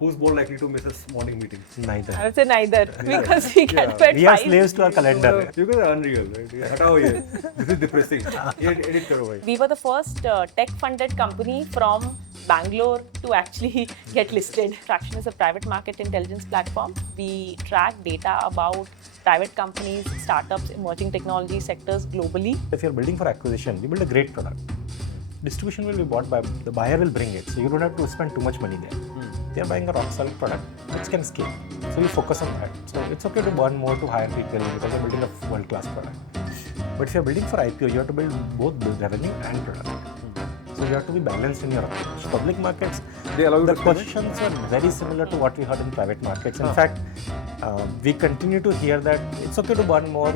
Who's more likely to miss a morning meeting? Neither. I would say neither because we get fed We are 5. slaves to our calendar. You guys are unreal, right? हटाओ ये. This is depressing. ये edit करो भाई. We were the first tech-funded company from Bangalore to actually get listed. Tracxn is a private market intelligence platform. We track data about private companies, startups, emerging technology sectors globally. If you're building for acquisition, you build a great product. Distribution will be bought by, the buyer will bring it, so you don't have to spend too much money there. They're buying a rock solid product which can scale. So you focus on that. So it's okay to burn more to hire people because you're building a world-class product. But if you're building for IPO, you have to build both revenue and product. So you have to be balanced in your approach. Public markets, the questions are very similar to what we heard in private markets. In fact, we continue to hear that it's okay to burn more,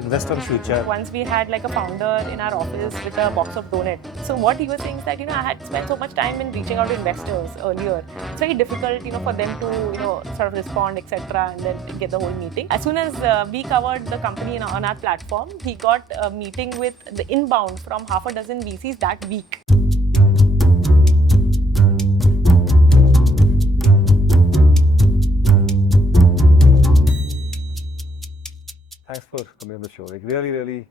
invest on future. Once we had like a founder in our office with a box of donuts. So what he was saying is that, I had spent so much time in reaching out to investors earlier. It's very difficult, for them to, sort of respond, etc. and then get the whole meeting. As soon as we covered the company on our platform, he got a meeting with the inbound from half a dozen VCs that week. Thanks for coming on the show. Like really, really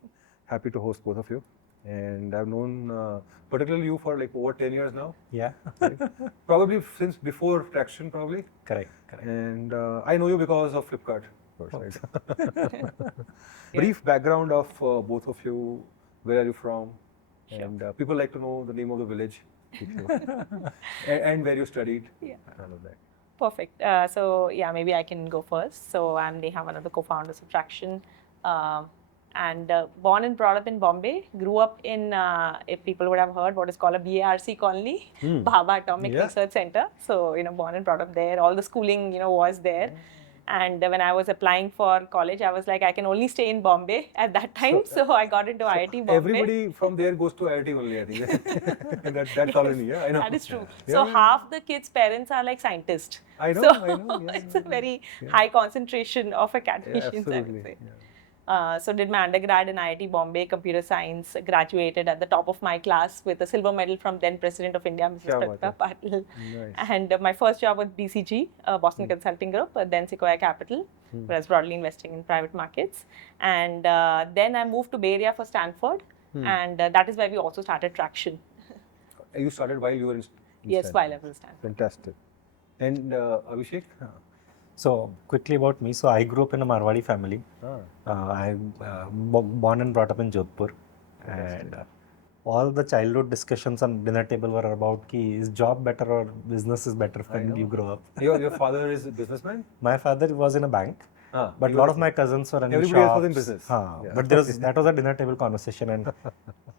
happy to host both of you. And I've known particularly you for like over 10 years now. Yeah. Right? Probably since before Tracxn, probably. Correct. And I know you because of Flipkart. First, Oh. right? Brief background of both of you. Where are you from? Sure. And people like to know the name of the village. and where you studied. Yeah. All of that. Perfect. So yeah, maybe I can go first. So I'm Neha, one of the co-founders of Tracxn, and born and brought up in Bombay. Grew up in, if people would have heard, what is called a BARC colony, Bhabha Atomic Research Center. So born and brought up there. All the schooling, was there. And when I was applying for college, I was like, I can only stay in Bombay at that time. So I got into IIT Bombay. Everybody from there goes to IIT only, I think. that colony, yeah, I know. That is true. Yeah. So half the kids' parents are like scientists. I know, So I know. Yeah, it's a very high concentration of academicians, I would absolutely. say. Yeah. So did my undergrad in IIT Bombay, computer science, graduated at the top of my class with a silver medal from then President of India, Mrs. Kya Pratibha Patil. Nice. And my first job was BCG, Boston Consulting Group, then Sequoia Capital, where I was broadly investing in private markets. And then I moved to Bay Area for Stanford, and that is where we also started Tracxn. You started while you were in Yes, Stanford. while I was Stanford. Fantastic. And Abhishek? So quickly about me. So I grew up in a Marwadi family. I'm born and brought up in Jodhpur. And all the childhood discussions on dinner table were about ki, is job better or business is better when you grow up. Your father is a businessman? My father was in a bank. But a lot of my cousins were running Everybody else shops. was in business. Yeah. But that was a dinner table conversation, and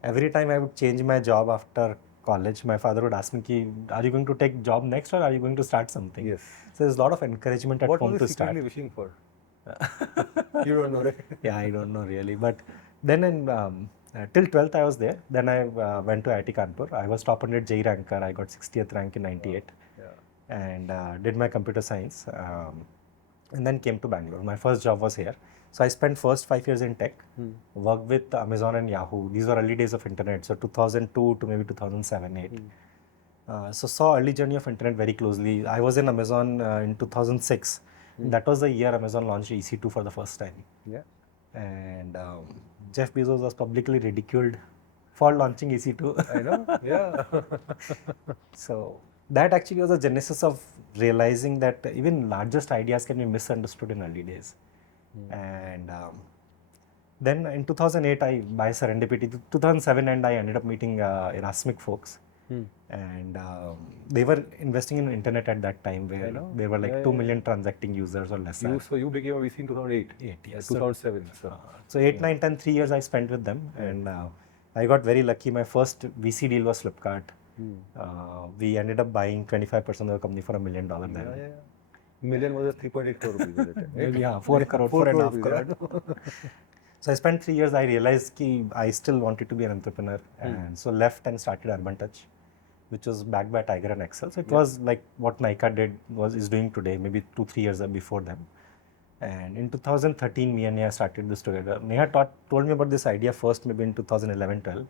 every time I would change my job after college, my father would ask me, ki, are you going to take job next or are you going to start something? Yes. So there's a lot of encouragement at What home was to he start. secretly wishing for? You don't know, right? Yeah, I don't know really. But then till 12th I was there. Then I went to IIT Kanpur. I was top 100 JEE ranker. I got 60th rank in 98. Yeah. And did my computer science. And then came to Bangalore. My first job was here. So I spent first 5 years in tech, worked with Amazon and Yahoo. These were early days of internet, so 2002 to maybe 2007, 8. So saw early journey of internet very closely. I was in Amazon in 2006. That was the year Amazon launched EC2 for the first time. Yeah. And Jeff Bezos was publicly ridiculed for launching EC2. I know, yeah. So that actually was the genesis of realizing that even largest ideas can be misunderstood in early days. And then in 2008, by serendipity, 2007 and I ended up meeting Erasmic folks. And they were investing in internet at that time where there were like 2 million transacting users or less. So you became a VC in 2008? 8 years. 2007. So 8, 9, 10, 3 years I spent with them. And I got very lucky. My first VC deal was Flipkart. We ended up buying 25% of the company for $1 million then. Yeah. Million was 3.8 crore rupees at that time. Yeah, 4 crore, 4.5 crore. So I spent 3 years. I realized ki I still wanted to be an entrepreneur, and so left and started Urban Touch, which was backed by Tiger and Excel. So it was like what Nykaa is doing today, maybe 2-3 years before them. And in 2013, me and Neha started this together. Neha told me about this idea first, maybe in 2011-12.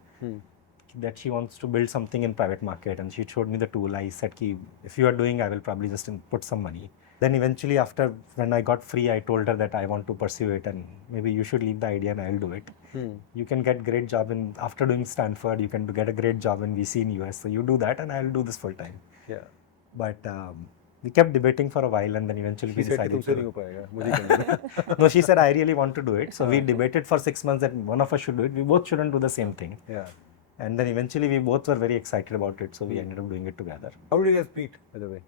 that she wants to build something in private market, and she showed me the tool. I said, ki, if you are doing, I will probably just put some money. Then eventually after, when I got free, I told her that I want to pursue it and maybe you should leave the idea and I'll do it. You can get great job after doing Stanford, you can get a great job in VC in US. So you do that and I'll do this full time. Yeah. But we kept debating for a while and then eventually we decided तुमसे नहीं हो पाएगा, मुझे करना है. No, she said, I really want to do it. So we debated for 6 months that one of us should do it. We both shouldn't do the same thing. Yeah. And then eventually we both were very excited about it. So we ended up doing it together. How did you guys meet, by the way?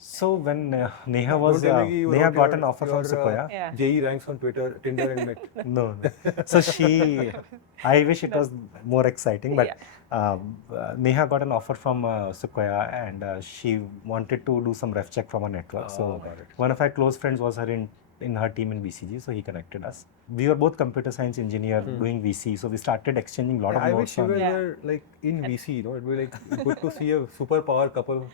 So when Neha Don't tell me you Neha wrote got your- an offer from your, Sequoia. Yeah. JE ranks on Twitter, Tinder and met. No. So I wish it was more exciting, but Neha got an offer from Sequoia and she wanted to do some ref check from our network. So got it. one of our close friends was her in her team in BCG, so he connected us. We were both computer science engineer doing VC, so we started exchanging a lot of I notes wish you on. guys were like in VC, you know, it would be like good to see a superpower couple.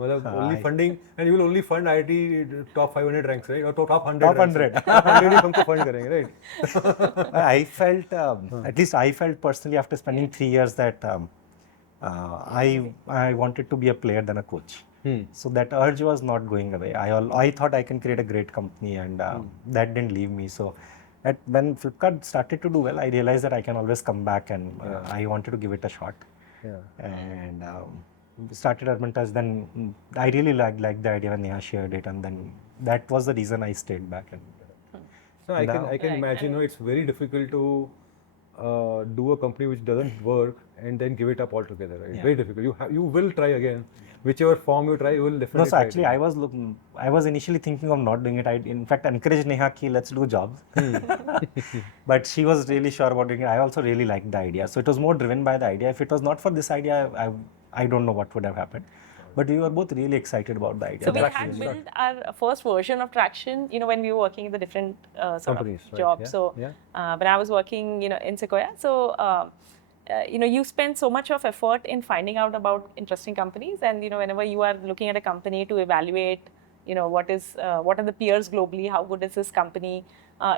Well, only funding, and you will only fund IT top 500 ranks, right? Or top 100. Top ranks, 100. right? 100 ही हमको fund करेंगे, right? I felt, at least I felt personally after spending 3 years that I wanted to be a player than a coach. So that urge was not going away. I thought I can create a great company and that didn't leave me. So when Flipkart started to do well, I realized that I can always come back and I wanted to give it a shot. Yeah. And started Urban Touch. Then I really liked the idea when Neha shared it, and then that was the reason I stayed back. And So I can imagine, you know, it's very difficult to do a company which doesn't work and then give it up altogether. Right? It's very difficult. You will try again. Whichever form you try, you will definitely. No, so try actually, it. I was initially thinking of not doing it. I in fact encouraged Neha ki let's do jobs, but she was really sure about doing it. I also really liked the idea, so it was more driven by the idea. If it was not for this idea, I don't know what would have happened. But we were both really excited about the idea. So we had built our first version of Tracxn, you know, when we were working in the different sort Companies, of right, jobs. yeah, So yeah. when I was working, you know, in Sequoia, so you know, you spend so much of effort in finding out about interesting companies, and you know, whenever you are looking at a company to evaluate, you know, what are the peers globally, how good is this company?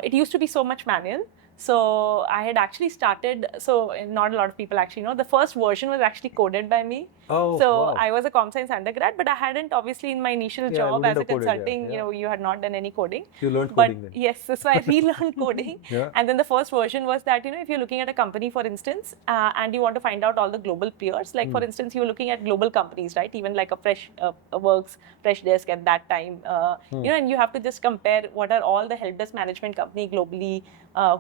It used to be so much manual. So I had actually started, so not a lot of people actually know, the first version was actually coded by me. Oh, So wow. I was a comp science undergrad, but I hadn't obviously in my initial Yeah, job you as a wouldn't have coded, consulting, yeah. you know, you had not done any coding. You learned But coding then. yes, so I relearned coding. Yeah. And then the first version was that, you know, if you're looking at a company, for instance, and you want to find out all the global peers, like for instance, you're looking at global companies, right? Even like a fresh works, fresh desk at that time, you know, and you have to just compare what are all the help desk management company globally,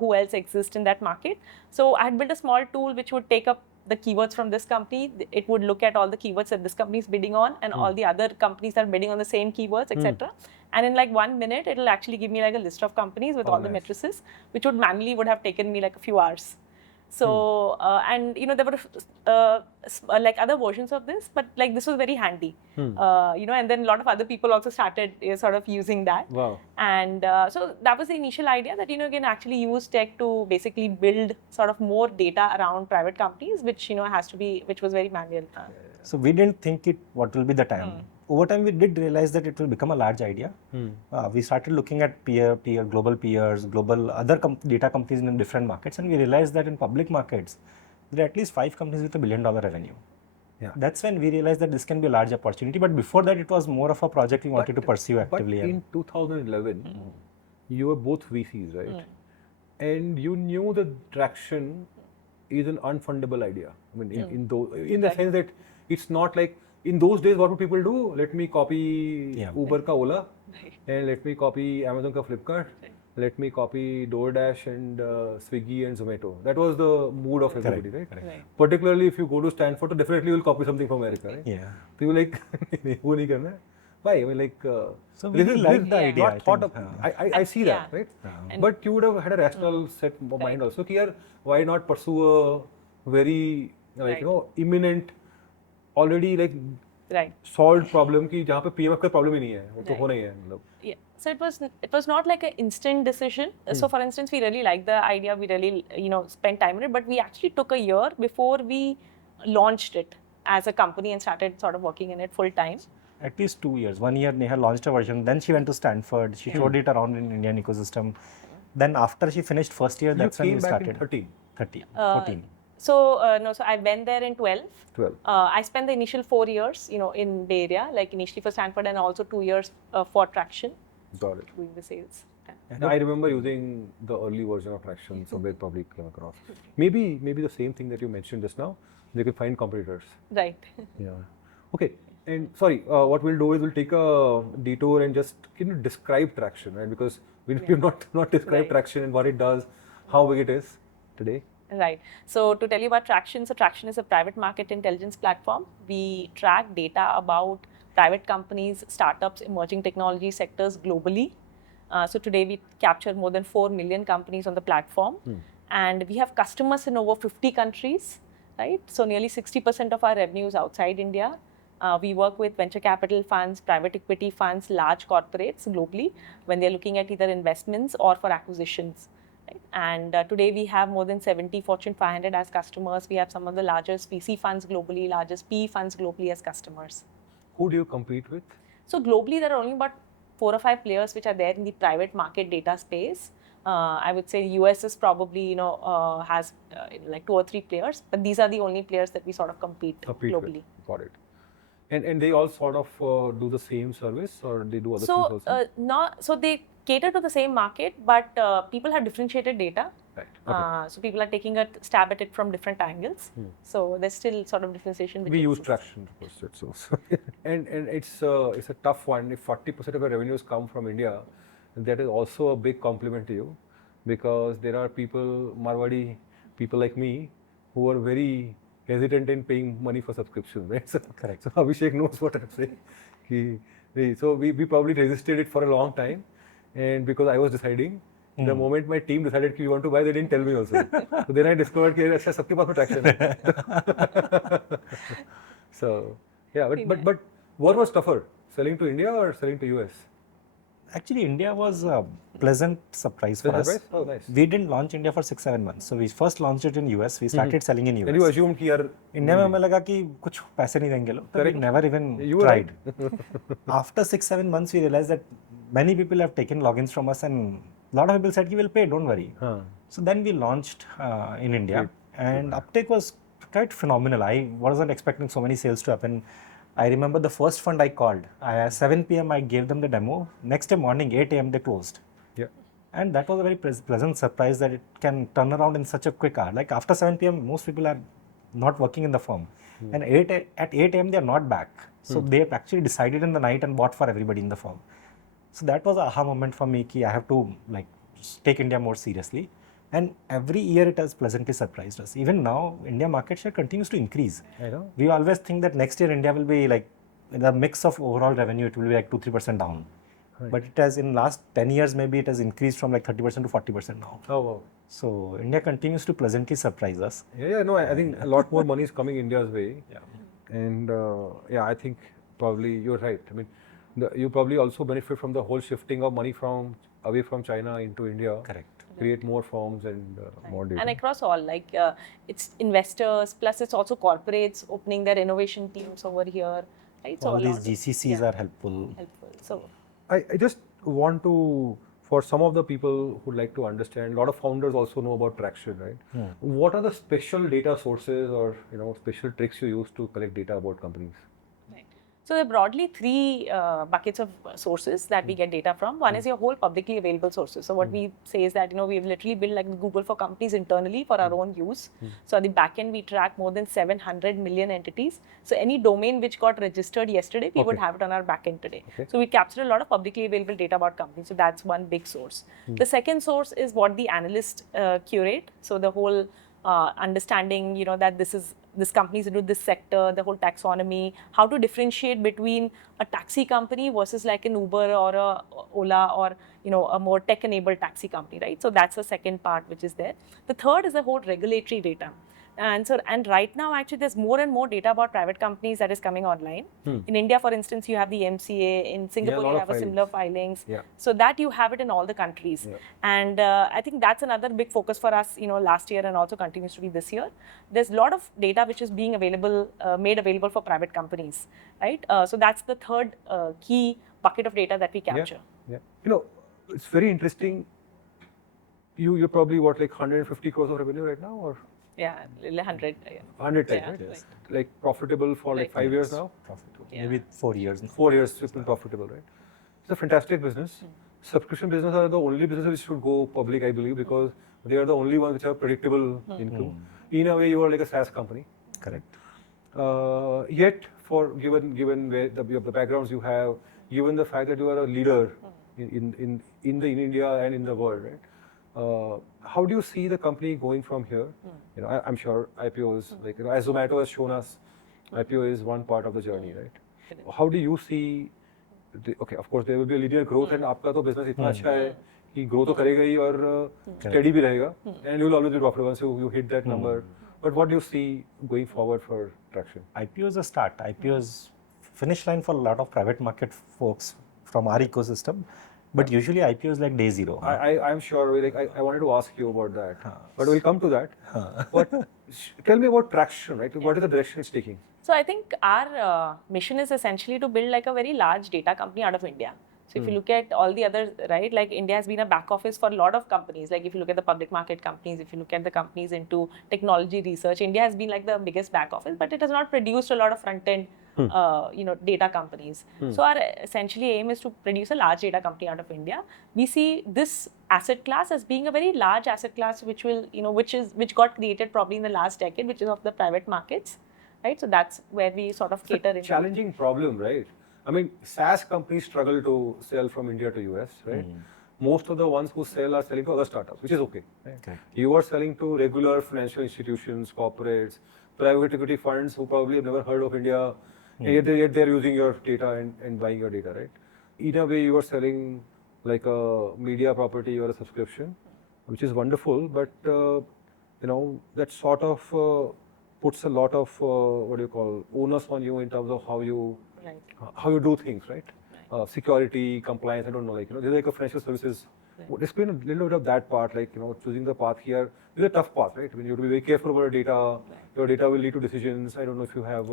who else exists in that market. So I had built a small tool which would take up the keywords from this company. It would look at all the keywords that this company is bidding on and all the other companies that are bidding on the same keywords, etc. And in like 1 minute, it'll actually give me like a list of companies with all the matrices, which would manually would have taken me like a few hours. So, and you know, there were like other versions of this, but like this was very handy, you know, and then a lot of other people also started sort of using that. Wow. And so that was the initial idea that, you know, you can actually use tech to basically build sort of more data around private companies, which, you know, which was very manual. So we didn't think what will be the time. Over time, we did realize that it will become a large idea. We started looking at global peers, global other data companies in different markets, and we realized that in public markets, there are at least 5 companies with $1 billion revenue. Yeah. That's when we realized that this can be a large opportunity. But before that, it was more of a project we wanted to pursue actively. But in 2011, you were both VCs, right? And you knew that Tracxn is an unfundable idea. I mean, in the sense that it's not like, in those days, what would people do? Let me copy Uber ka Ola, and let me copy Amazon ka Flipkart, let me copy DoorDash and Swiggy and Zomato. That was the mood of everybody, right? Particularly if you go to Stanford, definitely you will copy something from America, right? Yeah. So you're like, wo nahi karna hai. Why? I mean, like, So we really liked the idea. not thought of. I see that, right? But you would have had a rational set of mind also. Ki yaar, why not pursue a very, like, you know, imminent, already like solved problem ki jahan pe PMF ka problem hi nahi hai. वो तो होना ही है मतलब. Yeah. So it was not like an instant decision. So for instance, we really liked the idea. We really, you know, spent time on it, but we actually took a year before we launched it as a company and started sort of working in it full time. At least 2 years. 1 year, Neha launched a version. Then she went to Stanford. She showed it around in Indian ecosystem. Then after she finished first year, that's when we started. You came back in 14. So I went there in 12. 12. I spent the initial 4 years, in Bay Area, like initially for Stanford and also 2 years for Tracxn, Got it. doing the sales. And I remember using the early version of Tracxn, somewhere probably came across. Maybe the same thing that you mentioned just now, they can find competitors. Right. Yeah. Okay. And sorry, what we'll do is we'll take a detour and just describe Tracxn, right? Because we've not described Right. Tracxn and what it does, how big it is today. Right. So to tell you about Tracxn, so Tracxn is a private market intelligence platform. We track data about private companies, startups, emerging technology sectors globally. So today we capture more than 4 million companies on the platform. And we have customers in over 50 countries, right? So nearly 60% of our revenue is outside India. We work with venture capital funds, private equity funds, large corporates globally when they're looking at either investments or for acquisitions. Right? And today we have more than 70 Fortune 500 as customers. We have some of the largest VC funds globally, largest PE funds globally as customers. Who do you compete with? So globally, there are only about 4 or 5 players which are there in the private market data space. I would say US is probably, has like 2 or 3 players, but these are the only players that we sort of compete globally. With. Got it. And they all sort of do the same service, or they do other things also? So they cater to the same market, but people have differentiated data. Right. Okay. So people are taking a stab at it from different angles. So there's still sort of differentiation. We use Tracxn to post it, so and it's a tough one. If 40% of our revenues come from India, that is also a big compliment to you, because there are people, Marwadi people like me, who are very hesitant in paying money for subscriptions, right? So, Correct. So Abhishek knows what I'm saying. So we probably resisted it for a long time, and because I was deciding, the moment my team decided we want to buy, they didn't tell me also. So then I discovered that अच्छा सबके पास में Tracxn है. So yeah, but what was tougher, selling to India or selling to US? Actually, India was a pleasant surprise for us. Oh, nice. We didn't launch India for 6-7 months. So we first launched it in US. We started selling in US. And you assumed here India में हमें लगा कि कुछ पैसे नहीं देंगे लोग. So we never even tried. After 6-7 months, we realized that many people have taken logins from us, and a lot of people said, "We will pay, don't worry." So then we launched in India, and uptake was quite phenomenal. I wasn't expecting so many sales to happen. I remember the first fund I called. At 7 p.m. I gave them the demo. Next day morning, 8 a.m. they closed. Yeah. And that was a very pleasant surprise that it can turn around in such a quick hour. Like after 7 p.m., most people are not working in the firm. And at 8 a.m. they are not back. So they have actually decided in the night and bought for everybody in the firm. So that was an aha moment for me कि I have to take India more seriously. And every year it has pleasantly surprised us. Even now, India market share continues to increase. I know. We always think that next year India will be like, in the mix of overall revenue, it will be like 2-3% down. Right. But it has, in last 10 years, maybe it has increased from like 30% to 40% now. Oh, wow. So India continues to pleasantly surprise us. Yeah, no, I think a lot more money is coming India's way. Yeah. And I think probably you're right. I mean, you probably also benefit from the whole shifting of money from away from China into India. Correct. Create more firms and more data. And across all, it's investors, plus it's also corporates opening their innovation teams over here. Right? All these GCCs are helpful. So I just want to, for some of the people who like to understand, a lot of founders also know about Tracxn, right? What are the special data sources or special tricks you use to collect data about companies? So there are broadly 3 buckets of sources that we get data from. One is your whole publicly available sources. So what we say is that we've literally built like Google for companies internally for our own use. So at the back end we track more than 700 million entities. So any domain which got registered yesterday, we would have it on our back end today. So we capture a lot of publicly available data about companies. So that's one big source. The second source is what the analysts curate. So the whole understanding, that this company is into this sector, the whole taxonomy, how to differentiate between a taxi company versus like an Uber or a Ola or a more tech-enabled taxi company, right? So that's the second part which is there. The third is the whole regulatory data. And right now, actually, there's more and more data about private companies that is coming online. In India, for instance, you have the MCA. In Singapore, you have similar filings. So that you have it in all the countries. And I think that's another big focus for us, last year and also continues to be this year. There's a lot of data which is being made available for private companies, right? So that's the third key bucket of data that we capture. It's very interesting. You're probably like 150 crores of revenue right now, or? Yeah, 100. 100 times, Yeah, right? like- Like profitable for like 5 years now? Profitable. Yeah. Maybe 4 years. 4 years it's been profitable, right? It's a fantastic business. Subscription business are the only businesses which should go public, I believe, because they are the only ones which have predictable income. In a way, you are like a SaaS company. Correct. Yet, for given where the backgrounds you have, given the fact that you are a leader in India and in the world, right? How do you see the company going from here? You know, I'm sure IPO is like, you know, as Zomato has shown us, IPO is one part of the journey, right? How do you see? Okay, of course there will be a linear growth, and आपका तो business इतना अच्छा है कि grow तो करेगा ही और steady भी रहेगा, and you will always be profitable. So you hit that number. But what do you see going forward for Tracxn? IPO is a start. IPO is finish line for a lot of private market folks from our ecosystem. But usually IPO is like day zero. I'm sure. Like I wanted to ask you about that, but we'll come to that. But tell me about Tracxn, right? What is the direction it's taking? So I think our mission is essentially to build like a very large data company out of India. So if you look at all the others, right, like India has been a back office for a lot of companies. Like if you look at the public market companies, if you look at the companies into technology research, India has been like the biggest back office, but it has not produced a lot of front end, data companies. So our essentially aim is to produce a large data company out of India. We see this asset class as being a very large asset class, which will, which got created probably in the last decade, which is of the private markets. Right, so that's where we sort of cater. It's a challenging problem, right? I mean, SaaS companies struggle to sell from India to US, right? Most of the ones who sell are selling to other startups, which is okay. Right? Okay. You are selling to regular financial institutions, corporates, private equity funds who probably have never heard of India, and yet they're using your data and buying your data, right? In a way, you are selling like a media property or a subscription, which is wonderful, but that sort of puts a lot of onus on you in terms of how you do things, right? Security, compliance, I don't know, they're like a financial services. Explain a little bit of that part, choosing the path here. It's a tough path, right? I mean, you have to be very careful about your data. Your data will lead to decisions. I don't know if you have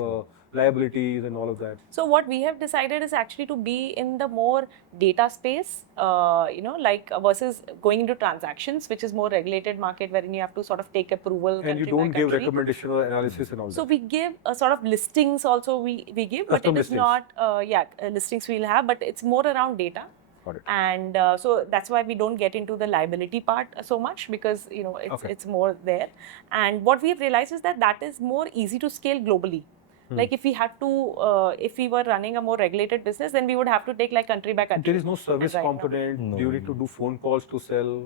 liabilities and all of that. So what we have decided is actually to be in the more data space, versus going into transactions, which is more regulated market wherein you have to sort of take approval. And you don't give recommendation or analysis and all that. So we give a sort of listings also we give, but it is not, listings we'll have, but it's more around data. And so that's why we don't get into the liability part so much, because it's more there. And what we have realized is that is more easy to scale globally. Like if we had to, if we were running a more regulated business, then we would have to take like country by country. There is no service component. No. Do you need to do phone calls to sell?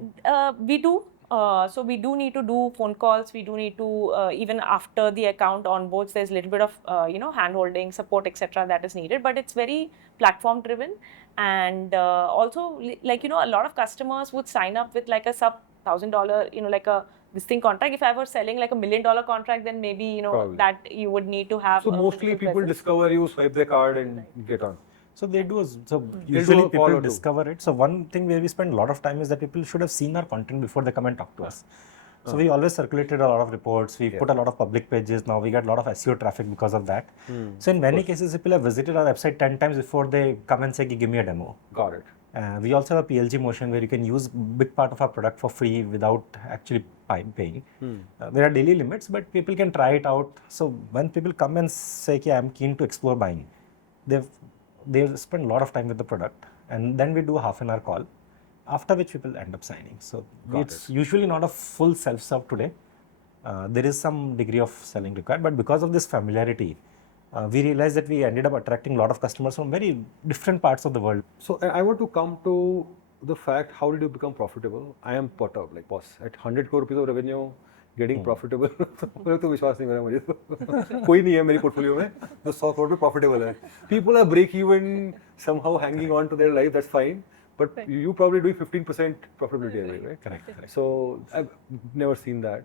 We do. So we do need to do phone calls. We do need to, even after the account onboards, there's a little bit of, hand-holding, support, etc. that is needed. But it's very platform-driven. And also, a lot of customers would sign up with like a sub $1,000, like a this thing contract. If I were selling like $1 million contract, then maybe, probably. That you would need to have. So mostly people discover you, swipe their card and get on. So they do, usually people discover it. So one thing where we spend a lot of time is that people should have seen our content before they come and talk to us. So we always circulated a lot of reports, we put a lot of public pages, now we get a lot of SEO traffic because of that. So in many cases, people have visited our website 10 times before they come and say, give me a demo. Got it. We also have a PLG motion where you can use big part of our product for free without actually paying. There are daily limits, but people can try it out. So when people come and say, okay, I'm keen to explore buying, they spend a lot of time with the product, and then we do a half an hour call, after which people end up signing. So it's usually not a full self-serve today. There is some degree of selling required, but because of this familiarity, we realized that we ended up attracting a lot of customers from very different parts of the world. So I want to come to the fact, how did you become profitable? I am perturbed, like boss, at 100 crore rupees of revenue, getting profitable. मुझे तो विश्वास नहीं मेरा, मुझे तो कोई नहीं है मेरी portfolio में जो 100 crore पे profitable है. People are break even, somehow hanging on to their life, that's fine. But you probably doing 15% profitability every, right? Correct. So I've never seen that.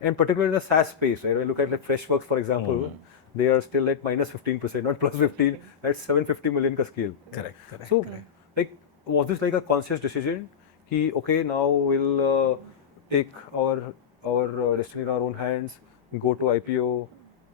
And particularly in the SaaS space, right? When you look at like Freshworks, for example, they are still at minus 15%, not plus 15, at 750 million ka scale. Correct. So, like, was this like a conscious decision? Okay, now we'll take our destiny in our own hands, go to IPO,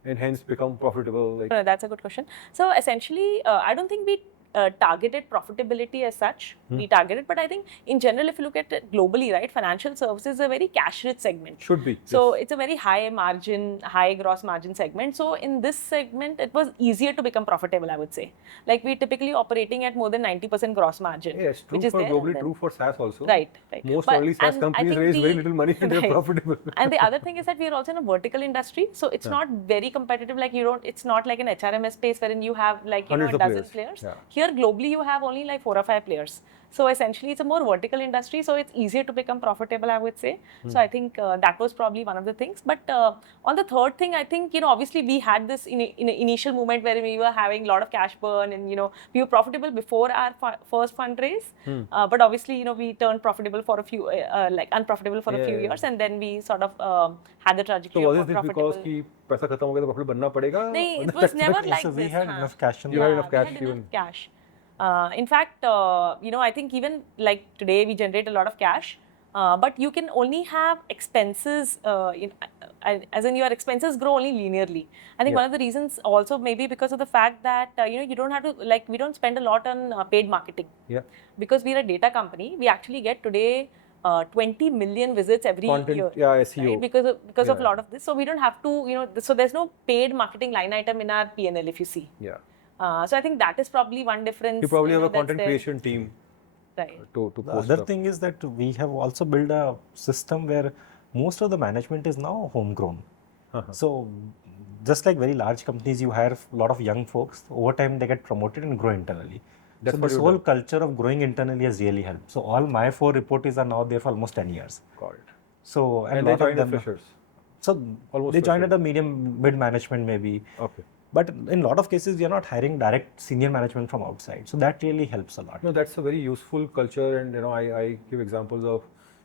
and hence become profitable? That's a good question. So essentially, I don't think we targeted profitability as such. We targeted, but I think in general, if you look at it globally, right, financial services is a very cash-rich segment. Should be. So it's a very high margin, high gross margin segment. So in this segment, it was easier to become profitable, I would say. Like we typically operating at more than 90% gross margin. Yes, true which is for there, globally, true for SaaS also. Right. Most But- early SaaS and I companies think raise very little money and they're right. profitable. And the other thing is that we are also in a vertical industry, so it's not very competitive. Like it's not like an HRMS space wherein you have like a Hundreds of dozen players. players. Yeah. Here globally you have only like 4 or 5 players. So essentially it's a more vertical industry, so it's easier to become profitable, I would say. So I think that was probably one of the things. But on the third thing, I think obviously we had this in initial moment where we were having a lot of cash burn, and we were profitable before our first fundraise. But obviously we turned profitable for a few like unprofitable for a few years, and then we sort of had the trajectory So of was it profitable. because कि पैसा खत्म हो गया तो profit बनना पड़ेगा? नहीं, it was never like So we this. had हाँ. enough cash. You had enough we cash had even. enough cash. In fact, I think even like today we generate a lot of cash, but you can only have expenses, as in your expenses grow only linearly. I think one of the reasons also maybe because of the fact that, you don't have to, like we don't spend a lot on paid marketing. Yeah. Because we're a data company, we actually get today 20 million visits every Content, year. yeah, SEO. Right? Because of a lot of this. So we don't have to, so there's no paid marketing line item in our P&L if you see. Yeah. So I think that is probably one difference. You probably have a that's content there. creation team Right. to The post other up. thing is that we have also built a system where most of the management is now homegrown. So just like very large companies, you hire a lot of young folks. Over time, they get promoted and grow internally. That's So what this you've whole done. culture of growing internally has really helped. So all my 4 reportees are now there for almost 10 years. Got it. So And a they lot of joined as them. freshers. So Almost they joined freshers. at the medium mid management maybe. Okay. But in a lot of cases, we are not hiring direct senior management from outside. So that really helps a lot. No, that's a very useful culture, and I give examples of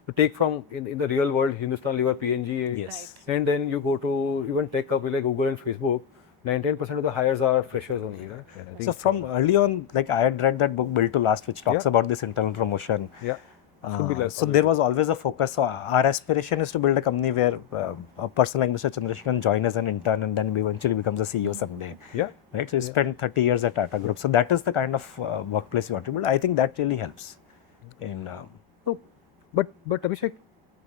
you take from in the real world, Hindustan Lever, PNG, Yes. and then you go to even tech companies like Google and Facebook. 99% of the hires are freshers only, right? And I think So from early on, like I had read that book Built to Last, which talks Yeah. about this internal promotion. yeah, should be less. So there was always a focus. So our aspiration is to build a company where a person like Mr. Chandrasekhar can join as an intern and then eventually becomes a CEO someday. Yeah. Right. So you spent 30 years at Tata Group. So that is the kind of workplace you want to build. I think that really helps. In No, but Abhishek,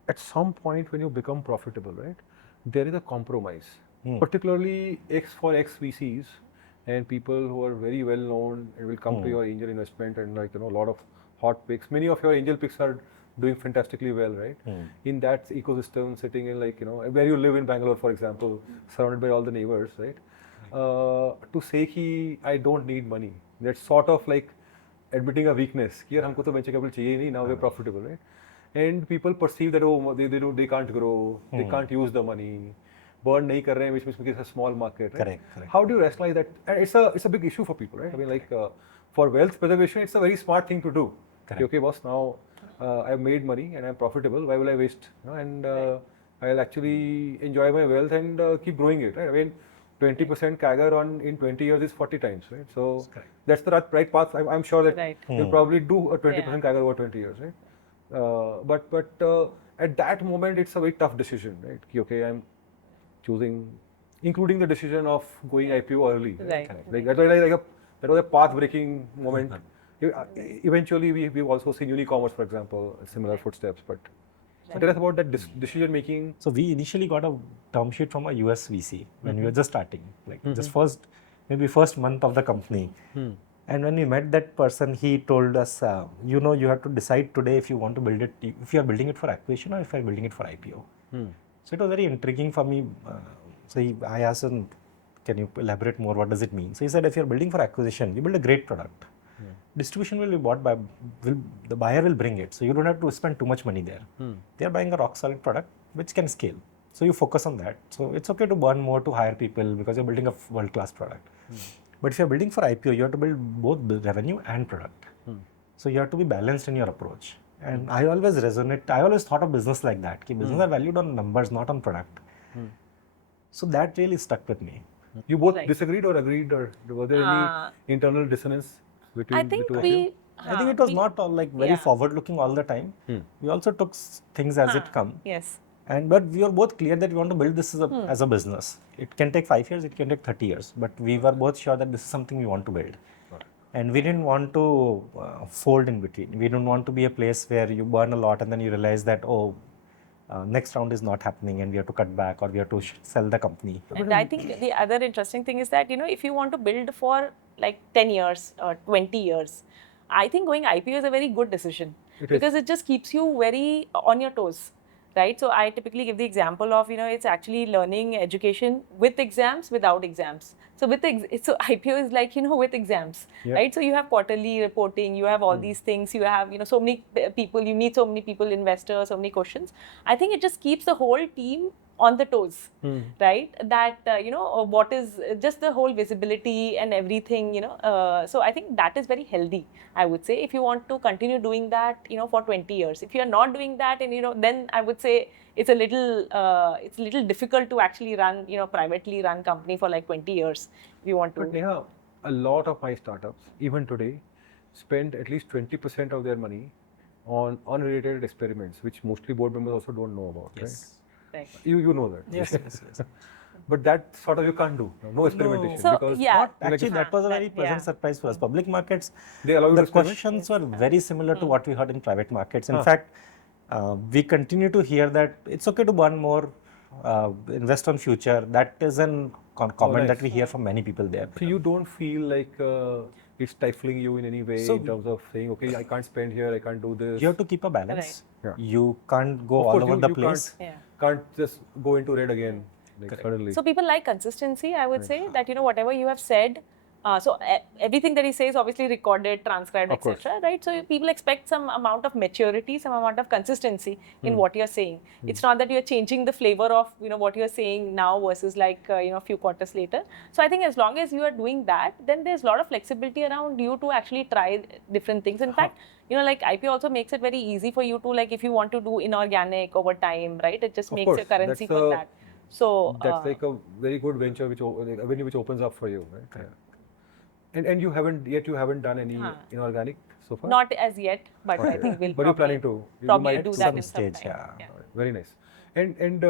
at some point when you become profitable, right, there is a compromise. Particularly for ex VCs and people who are very well known and will come to your angel investment and a lot of hot picks. Many of your angel picks are doing fantastically well, right? In that ecosystem, sitting in where you live in Bangalore, for example, surrounded by all the neighbors, right? To say I don't need money, that's sort of like admitting a weakness. Here, हमको तो venture capital चाहिए नहीं. Now we're profitable, right? And people perceive that they can't grow, they can't use the money, burn नहीं कर रहे हैं, which means it's a small market, right? Correct. How do you rationalize that? And it's a big issue for people, right? I mean, for wealth preservation, it's a very smart thing to do. Correct. Okay, boss, now I've made money and I'm profitable. Why will I waste? And I'll actually enjoy my wealth and keep growing it, right? I mean, 20% CAGR in 20 years is 40 times, right? So that's the right path. I'm sure that you'll probably do a 20% CAGR over 20 years, right? But at that moment, it's a very tough decision, right? Okay, I'm choosing, including the decision of going IPO early. Right. Like that was a path-breaking moment. Eventually, we've also seen Unicommerce, for example, similar footsteps. But tell us about that decision making. So we initially got a term sheet from a US VC when we were just starting, like just first month of the company. And when we met that person, he told us, you have to decide today if you want to build it, if you are building it for acquisition or if you are building it for IPO. So it was very intriguing for me. I asked him, can you elaborate more? What does it mean? So he said, if you're building for acquisition, you build a great product. Distribution will be bought by, the buyer will bring it. So you don't have to spend too much money there. They are buying a rock solid product which can scale. So you focus on that. So it's okay to burn more to hire people because you're building a world class product. But if you're building for IPO, you have to build both revenue and product. So you have to be balanced in your approach. And I always thought of business like that. Business are valued on numbers, not on product. So that really stuck with me. You both disagreed or agreed, or was there any internal dissonance between I think the two of you? I think it was not all very forward looking all the time. We also took things as it come. Yes. But we were both clear that we want to build this as a business. It can take 5 years, it can take 30 years. But we were both sure that this is something we want to build. And we didn't want to fold in between. We don't want to be a place where you burn a lot and then you realize that, oh, next round is not happening and we have to cut back or we have to sell the company. And I think the other interesting thing is that, if you want to build for like 10 years or 20 years, I think going IPO is a very good decision because it just keeps you very on your toes, right? So I typically give the example of, it's actually learning education with exams, without exams. So so IPO is like, with exams, right? So you have quarterly reporting, you have all these things, you have, so many people, you meet so many people, investors, so many questions. I think it just keeps the whole team on the toes, right? That, what is just the whole visibility and everything, so I think that is very healthy, I would say, if you want to continue doing that, for 20 years. If you're not doing that, and, then I would say it's a little difficult to actually run, privately run company for like 20 years if you want to. But Neha, a lot of my startups, even today, spend at least 20% of their money on unrelated experiments, which mostly board members also don't know about, right? Right. You know that. Yes, yes, yes. But that sort of you can't do. No experimentation. So, because yeah. Actually, that was a very pleasant yeah. surprise for us. Public markets, They allow you the to experiment? questions were very similar to what we heard in private markets. In fact, we continue to hear that it's okay to burn more, invest on future. That is an comment that we hear from many people there. So you don't feel like it's stifling you in any way in terms of saying, okay, I can't spend here, I can't do this. You have to keep a balance. Right. Yeah. You can't go Of all course, over you, the you place. can't just go into red again, like suddenly. So people like consistency, I would say, that, whatever you have said, so everything that he says obviously recorded, transcribed, etc. Right? So people expect some amount of maturity, some amount of consistency in what you're saying. It's not that you're changing the flavor of what you're saying now versus like a few quarters later. So I think as long as you are doing that, then there's a lot of flexibility around you to actually try different things. In fact, like IPO also makes it very easy for you to, like, if you want to do inorganic over time, right? It just makes a currency for that. So that's like a very good venture, which opens up for you, right? Yeah. And you haven't done any inorganic so far? Not as yet, but I think we'll but you're planning to? Probably might do some that in stage, some time. yeah. Very nice. And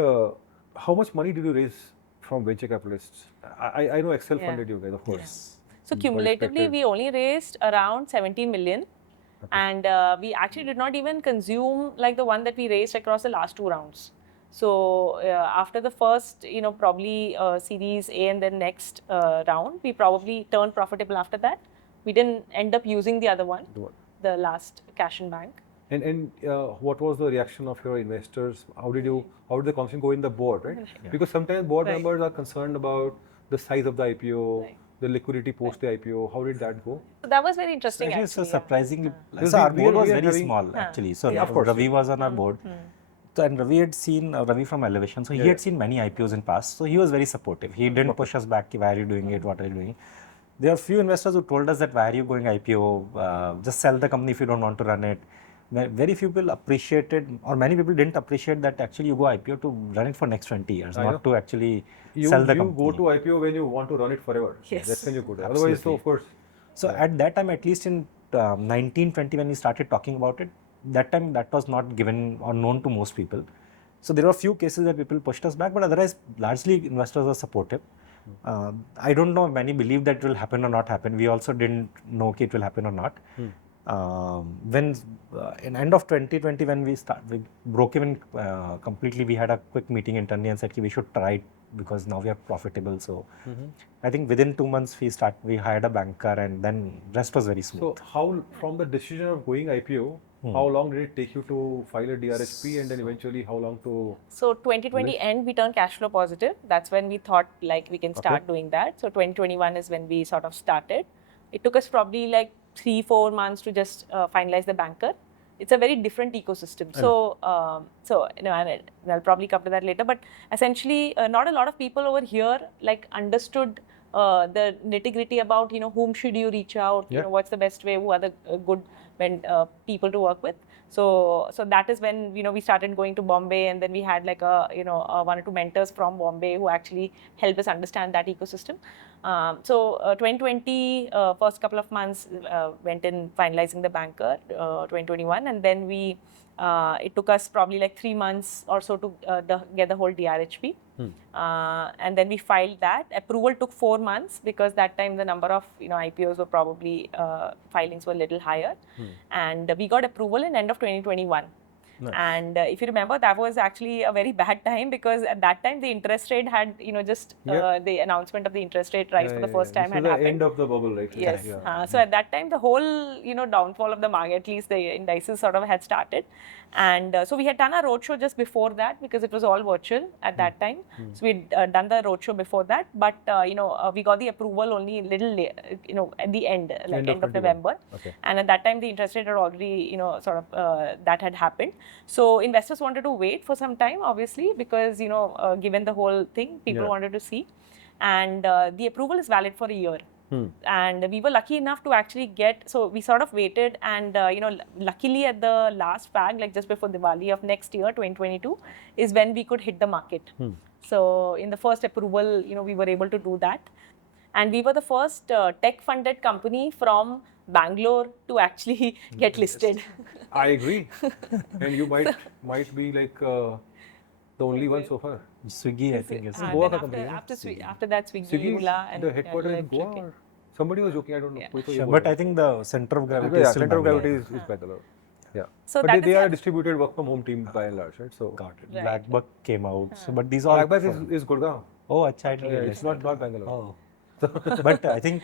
how much money did you raise from venture capitalists? I know Excel funded you guys, of course. So cumulatively, we only raised around 17 million. And we actually did not even consume like the one that we raised across the last 2 rounds. So after the first, probably series A and then next round, we probably turned profitable after that. We didn't end up using the other one, the last cash in bank. And what was the reaction of your investors? How did the conversation go in the board, right? Because sometimes board members are concerned about the size of the IPO, the liquidity post the IPO. How did that go? So that was very interesting. Actually, actually, so surprisingly, Because so our we board are was very having- small actually. So of course, Ravi was on our board. So, and Ravi had seen Ravi from Elevation, so he had seen many IPOs in past. So he was very supportive. He didn't push us back. Why are you doing it? What are you doing? There are few investors who told us that why are you going IPO? Just sell the company if you don't want to run it. Very few people appreciated, or many people didn't appreciate that actually you go IPO to run it for next 20 years, not to actually sell the company. You go to IPO when you want to run it forever. Yes. That's when you go to. Otherwise, so of course. So at that time, at least in 1920, when we started talking about it, that time that was not given or known to most people. So there were a few cases where people pushed us back, but otherwise largely investors were supportive. I don't know if many believe that it will happen or not happen. We also didn't know if it will happen or not. When in end of 2020, when we broke even completely, we had a quick meeting internally and said we should try it because now we are profitable. So I think within 2 months we hired a banker, and then rest was very smooth. So how, from the decision of going IPO, how long did it take you to file a DRHP, and then eventually how long to? So 2020 end, we turned cash flow positive. That's when we thought like we can start doing that. So 2021 is when we sort of started. It took us probably like 3-4 months to just finalize the banker. It's a very different ecosystem. So, and I'll probably come to that later. But essentially, not a lot of people over here like understood the nitty-gritty about whom should you reach out, what's the best way, who are the good people to work with. So that is when we started going to Bombay, and then we had like 1 or 2 mentors from Bombay who actually helped us understand that ecosystem. So 2020, first couple of months went in finalizing the banker, 2021, and then it took us probably like 3 months or so to get the whole DRHP. And then we filed that. Approval took 4 months because that time the number of IPOs were probably filings were a little higher, and we got approval in end of 2021. Nice. And if you remember, that was actually a very bad time because at that time the interest rate had, just the announcement of the interest rate rise for the first time had the happened. end of the bubble, right? Yes. So at that time, the whole, downfall of the market, at least the indices sort of had started. And so we had done a roadshow just before that because it was all virtual at that time. So we'd done the roadshow before that, but we got the approval only a little late, at the end, like end of November. Okay. And at that time, the interest rate had already, sort of that had happened. So investors wanted to wait for some time, obviously, because given the whole thing, people wanted to see, and the approval is valid for a year. And we were lucky enough to actually get, so we sort of waited, and luckily at the last fag, like just before Diwali of next year, 2022, is when we could hit the market. So in the first approval, we were able to do that, and we were the first tech-funded company from Bangalore to actually get listed. I agree, and you might be like the only one so far. Swiggy, I think, is Goa Then company, after that, Swiggy, Swiggy, Ola, and the headquarters in Goa. Or somebody was joking. I don't know. कोई तो ये Sure, बोल but रहा I think the center of gravity है. is still Center of Bangalore. gravity is Bangalore. Yeah. So But that they is are a- a distributed work from home team by and large, right? So Got it. Right. Blackbuck came out. So, but these all. Blackback is Gurgaon. Oh, acha, I didn't Yeah, realize it's not that. Bangalore. Oh. But I think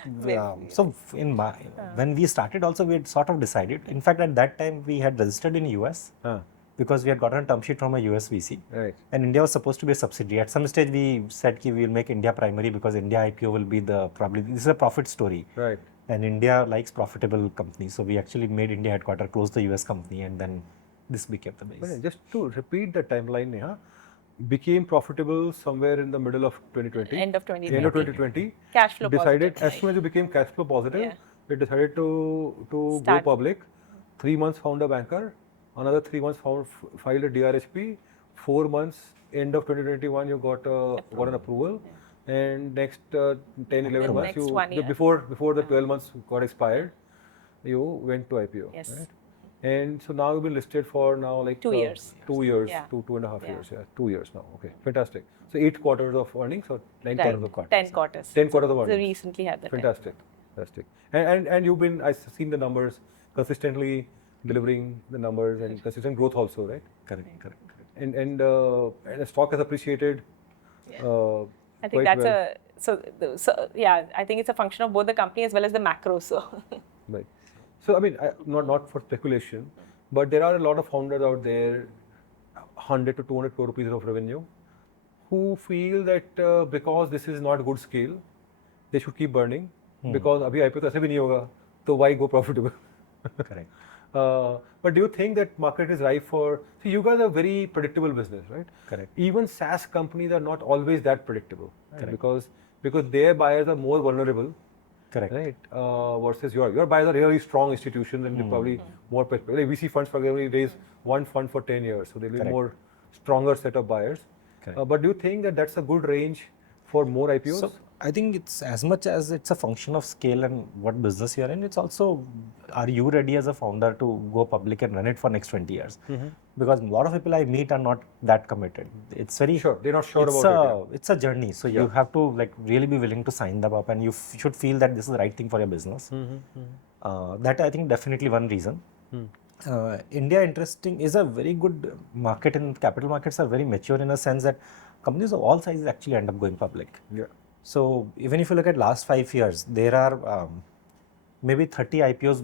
so. When we started, also we had sort of decided. In fact, at that time we had registered in US because we had gotten a term sheet from a US VC, Right. and India was supposed to be a subsidiary. At some stage, we said we will make India primary because India IPO will be this is a profit story. Right. And India likes profitable companies, so we actually made India headquarter, closed the US company, and then this became the base. But just to repeat the timeline, Neha, became profitable somewhere in the middle of 2020. End of 2020. End of 2020. Cash flow decided positive. as soon as you became cash flow positive, Yeah. they decided to go Start. public. 3 months found a banker. Another 3 months filed a DRHP. 4 months, end of 2021, you got an approval. And next 10, 11 months, next 1 year. before the 12 months got expired, you went to IPO. Yes. Right? And so now you've been listed for now like 2 years. 2 years, Yeah. 2.5 Yeah. years. Yeah, 2 years now. Okay, fantastic. So 8 quarters of earnings or 9 quarters of Right. 10 quarters. 10 quarters of So earnings. recently had that. Fantastic, fantastic. And you've been, I've seen the numbers, consistently delivering the numbers and consistent growth also, right? Correct. And the stock has appreciated. I think quite that's well. I think it's a function of both the company as well as the macro. So Right. So I mean, not for speculation, but there are a lot of founders out there, 100 to 200 crore rupees of revenue, who feel that because this is not good scale, they should keep burning because अभी IPO तो ऐसे भी नहीं होगा, तो why go profitable? Correct. But do you think that market is ripe for? See, you guys are very predictable business, right? Correct. Even SaaS companies are not always that predictable, right? Because their buyers are more vulnerable. Correct. Right. Versus your buyers are really strong institutions and they're probably more like VC funds, for example, raise one fund for 10 years, so they'll be Correct. more stronger set of buyers. Correct. But do you think that that's a good range for more IPOs? So I think it's as much as it's a function of scale and what business you're in, it's also, are you ready as a founder to go public and run it for next 20 years? Because a lot of people I meet are not that committed. It's very Sure, they're not sure about it. It's a journey, so you have to like really be willing to sign them up, and you should feel that this is the right thing for your business. That I think definitely one reason. India is a very good market, and capital markets are very mature in a sense that companies of all sizes actually end up going public. Yeah. So even if you look at last 5 years, there are maybe 30 IPOs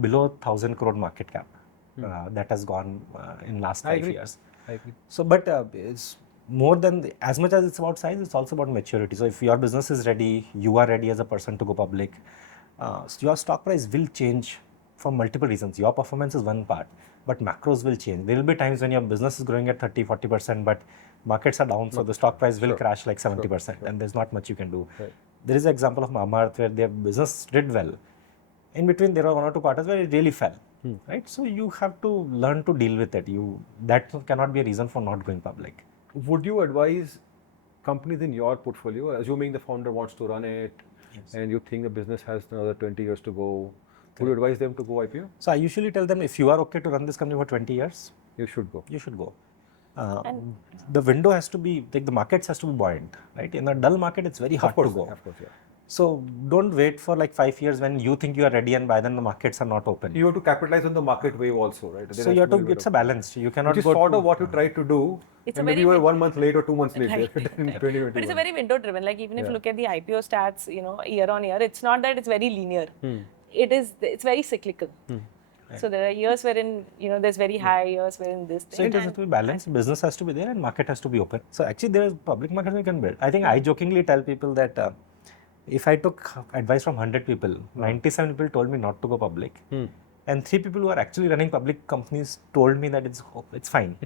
below 1,000 crore market cap that has gone in last 5 years. I agree. So, but it's more than as much as it's about size, it's also about maturity. So if your business is ready, you are ready as a person to go public, so your stock price will change for multiple reasons. Your performance is one part, but macros will change. There will be times when your business is growing at 30-40%, but markets are down, so the stock price will crash like 70%, and there's not much you can do. Right. There is an example of Mamaearth where their business did well. In between, there are 1 or 2 quarters where it really fell, right? So you have to learn to deal with it. That cannot be a reason for not going public. Would you advise companies in your portfolio, assuming the founder wants to run it, and you think the business has another 20 years to go, would you advise them to go IPO? So I usually tell them, if you are okay to run this company for 20 years, You should go. you should go. The window has to be, like the markets has to be buoyant, right? In a dull market, it's very hard to go. Of course, yeah. So don't wait for like 5 years when you think you are ready and by then the markets are not open. You have to capitalize on the market wave also, right? So you have to, it's a balance. You cannot Which is go sort to, of what you tried to do, It's and a maybe very you were 1 month late or 2 months late Right. in 2021. But it's a very window driven. Like even if you look at the IPO stats, year on year, it's not that it's very linear. It's very cyclical. So there are years wherein, there's very high years wherein this so thing. it has to be balanced. Business has to be there and market has to be open. So actually there is public market we can build. I think I jokingly tell people that if I took advice from 100 people, 97 people told me not to go public. And 3 people who are actually running public companies told me that it's fine.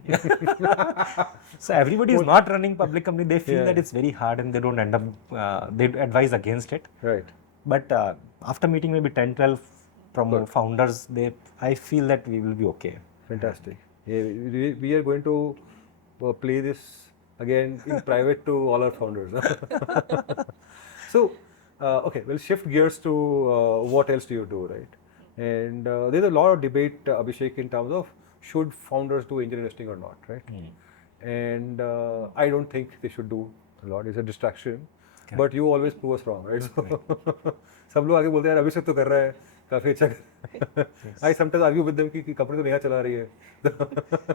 So everybody is not running public company. They feel that it's very hard and they don't end up, they advise against it. Right. But after meeting maybe 10, 12 founders, I feel that we will be okay. Fantastic. Yeah, we are going to play this again in private to all our founders. So, okay, we'll shift gears to what else do you do, right? And there's a lot of debate, Abhishek, in terms of should founders do angel investing or not, right? And I don't think they should do a lot. It's a distraction. But you always prove us wrong, right? So, सब लोग आगे बोलते हैं यार अभिषेक तो कर रहा है काफी अच्छा I sometimes argue with them कि कंपनी तो नेहा चला रही है.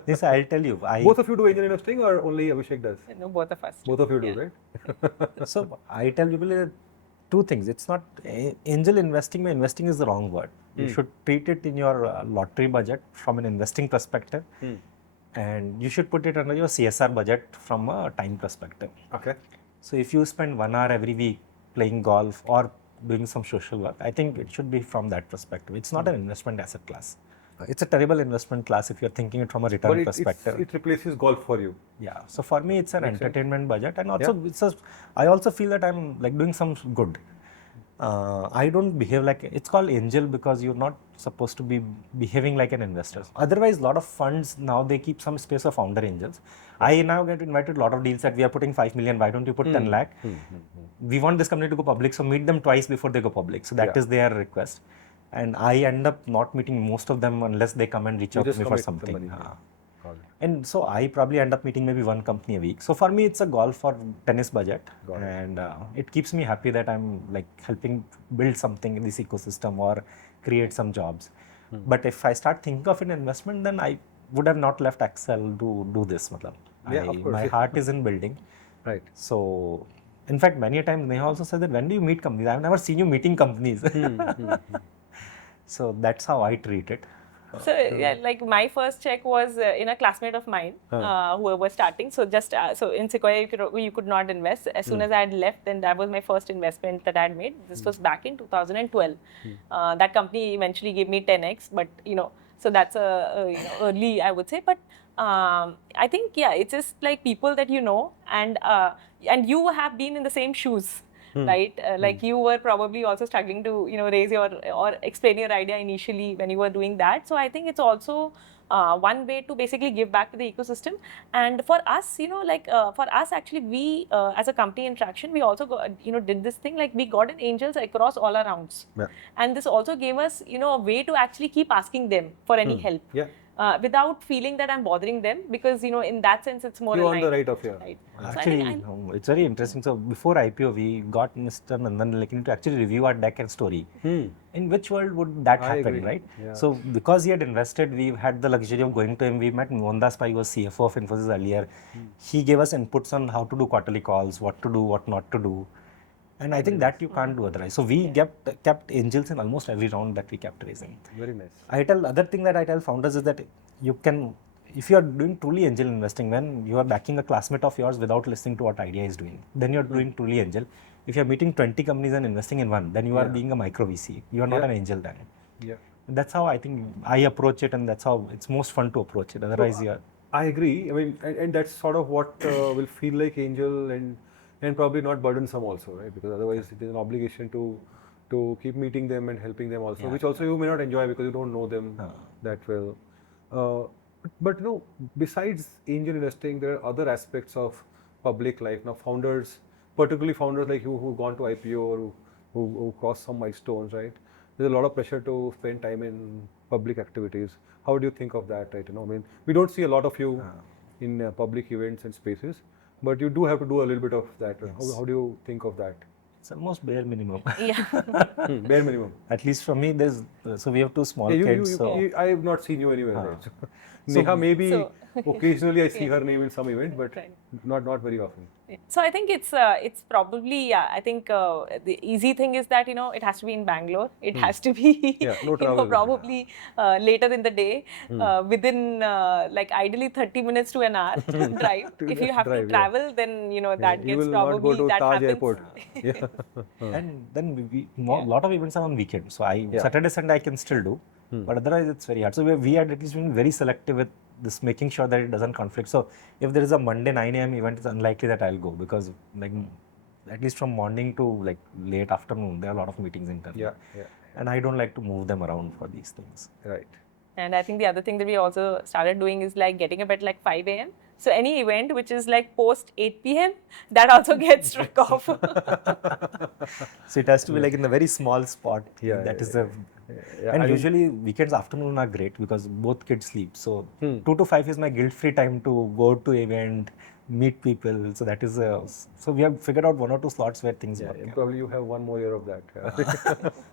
Yes, I'll tell you. Both of you do angel investing or only Abhishek does? No, both of us. Both of you do, right? So I tell people 2 things. It's not angel investing. Investing is the wrong word. You should treat it in your lottery budget from an investing perspective, and you should put it under your CSR budget from a time perspective. Okay. So if you spend 1 hour every week playing golf or doing some social work, I think it should be from that perspective. It's not an investment asset class. It's a terrible investment class if you're thinking it from a return perspective. It replaces golf for you. Yeah. So for me, it's an entertainment budget, and also I also feel that I'm like doing some good. I don't behave like, it's called angel because you're not supposed to be behaving like an investor. Otherwise, a lot of funds now they keep some space for founder angels. I now get invited a lot of deals that we are putting 5 million. Why don't you put 10 lakh? We want this company to go public, so meet them twice before they go public. So that is their request. And I end up not meeting most of them unless they come and reach out to me for something. And so I probably end up meeting maybe 1 company a week. So for me, it's a golf or tennis budget. And it keeps me happy that I'm like helping build something in this ecosystem or create some jobs. But if I start thinking of an investment, then I would have not left Excel to do this. Of course. My heart is in building. Right. So in fact, many a time Neha also said that when do you meet companies? I've never seen you meeting companies. So that's how I treat it. So yeah, like my first check was in a classmate of mine who was starting. So just so in Sequoia you could not invest. As soon as I had left, then that was my first investment that I had made. This was back in 2012. That company eventually gave me 10x, but so that's early, I would say. But I think it's just like people that and you have been in the same shoes. Right, like you were probably also struggling to raise your or explain your idea initially when you were doing that. So I think it's also one way to basically give back to the ecosystem. And for us, for us actually, we as a company in Tracxn, we also did this thing, like we got in angels across all our rounds, and this also gave us a way to actually keep asking them for any help. Without feeling that I'm bothering them, because in that sense it's more aligned. You're on the right of your right. Actually, it's very interesting. So before IPO, we got Mr. Anand Lunia to actually review our deck and story. In which world would that happen, right? So because he had invested, we had the luxury of going to him. We met Mohandas Pai, who was CFO of Infosys earlier. He gave us inputs on how to do quarterly calls, what to do, what not to do. And I think that you can't do otherwise. So we kept angels in almost every round that we kept raising. Very nice. Other thing that I tell founders is that you can, if you are doing truly angel investing, when you are backing a classmate of yours without listening to what idea is doing, then you are doing truly angel. If you are meeting 20 companies and investing in one, then you are being a micro VC. You are not an angel then. That's how I think I approach it, and that's how it's most fun to approach it. Otherwise, I agree. I mean, and that's sort of what will feel like angel and probably not burdensome also, right? Because otherwise it is an obligation to keep meeting them and helping them also, which also you may not enjoy because you don't know them that well. But besides angel investing, there are other aspects of public life. Now founders, particularly founders like you who've gone to IPO or who cross some milestones, right? There's a lot of pressure to spend time in public activities. How do you think of that, right? I mean, we don't see a lot of you in public events and spaces, but you do have to do a little bit of that. Yes. How do you think of that? It's almost bare minimum. Yeah. Bare minimum. At least for me, there's so we have two small kids. I have not seen you anywhere. Right? So- Neha, maybe So- occasionally I see her name in some event, but Right. not very often. So I think it's probably I think the easy thing is that it has to be in Bangalore. It has to be Yeah, no travel. probably later in the day within like ideally 30 minutes to an hour drive. If you have drive, to yeah. travel, then that You gets will not probably go to that Taj happens. Airport. Yeah. And then lot of events are on weekends. So Saturday, Sunday I can still do, but otherwise it's very hard. So we had at least been very selective with this, making sure that it doesn't conflict. So if there is a Monday 9 a.m. event, it's unlikely that I'll go, because like at least from morning to like late afternoon, there are a lot of meetings internally. Yeah. And I don't like to move them around for these things. Right. And I think the other thing that we also started doing is like getting up at like 5 a.m. So any event which is like post 8 p.m. that also gets struck off. So it has to be like in a very small spot. Yeah, And usually weekends afternoon are great because both kids sleep. So 2 to 5 is my guilt-free time to go to event, meet people. So that is so we have figured out 1 or 2 slots where things work. And probably you have one more year of that.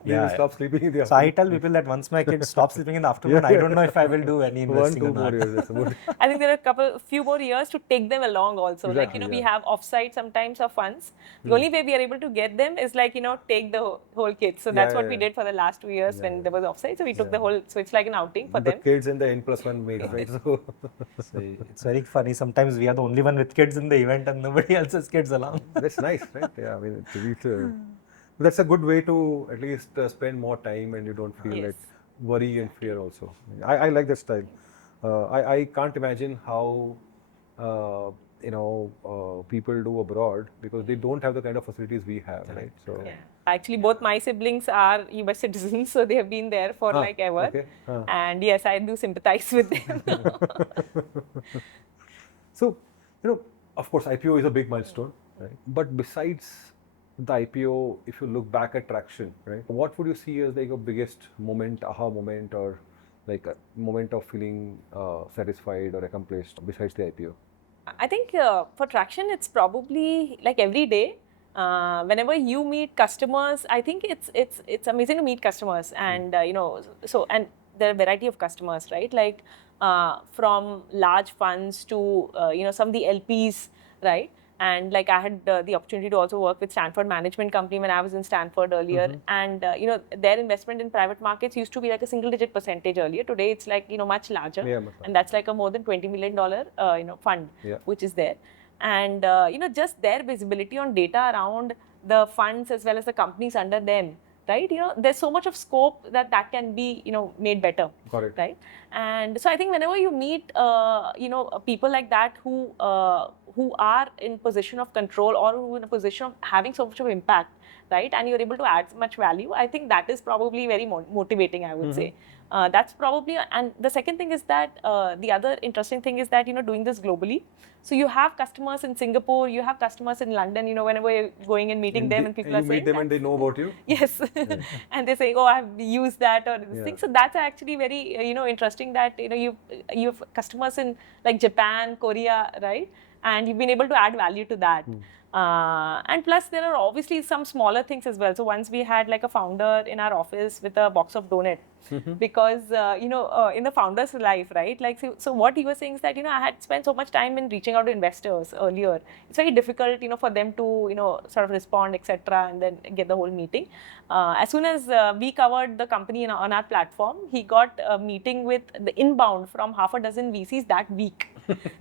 You Yeah. will stop sleeping in the So I afternoon. tell people that once my kids stop sleeping in the afternoon, I don't know if I will do any 1, investing 2 or more not. years. That's about. I think there are few more years to take them along also. Exactly, like, we yeah. have offsite sometimes of funds. The only way we are able to get them is like, take the whole kit. So that's what we did for the last 2 years when there was offsite. So we took the whole, so it's like an outing for The them. kids and the N+1 mates, right? So, So it's very funny. Sometimes we are the only one with kids in the event and nobody else's kids along. that's nice, right? Yeah, I mean, that's a good way to at least spend more time and you don't feel Yes. that worry and fear also. I like that style. I can't imagine how people do abroad because they don't have the kind of facilities we have, right? So Yeah. Actually, both my siblings are US citizens, so they have been there for like ever. okay. And yes, I do sympathize with them. So, of course, IPO is a big milestone, right? But besides the IPO, if you look back at Tracxn, right, what would you see as like your biggest moment, aha moment, or like a moment of feeling satisfied or accomplished besides the IPO? I think for Tracxn, it's probably like every day. Whenever you meet customers, I think it's amazing to meet customers, and and there are a variety of customers, right? Like from large funds to some of the LPs, right? And like I had the opportunity to also work with Stanford Management Company when I was in Stanford earlier, and their investment in private markets used to be like a single-digit percentage earlier. Today it's like much larger, Yeah, much and that's like a more than $20 million fund, Yeah. which is there. And just their visibility on data around the funds as well as the companies under them, right? There's so much of scope that can be made better. Got it. Right? And so I think whenever you meet people like that who are in position of control or who are in a position of having so much of impact, right, and you're able to add so much value, I think that is probably very motivating, I would say. That's probably, and the second thing is that the other interesting thing is that doing this globally. So you have customers in Singapore, you have customers in London, whenever you're going and meeting them and people are you saying meet them that, and they know about you. yes, and they're saying, oh, I've used that or this thing. So that's actually very interesting that you have customers in like Japan, Korea, right, and you've been able to add value to that. And plus there are obviously some smaller things as well. So once we had like a founder in our office with a box of donuts, because in the founder's life, right, like so what he was saying is that I had spent so much time in reaching out to investors earlier. It's very difficult for them to sort of respond, etc., and then get the whole meeting. As soon as we covered the company on our platform, he got a meeting with the inbound from half a dozen VCs that week.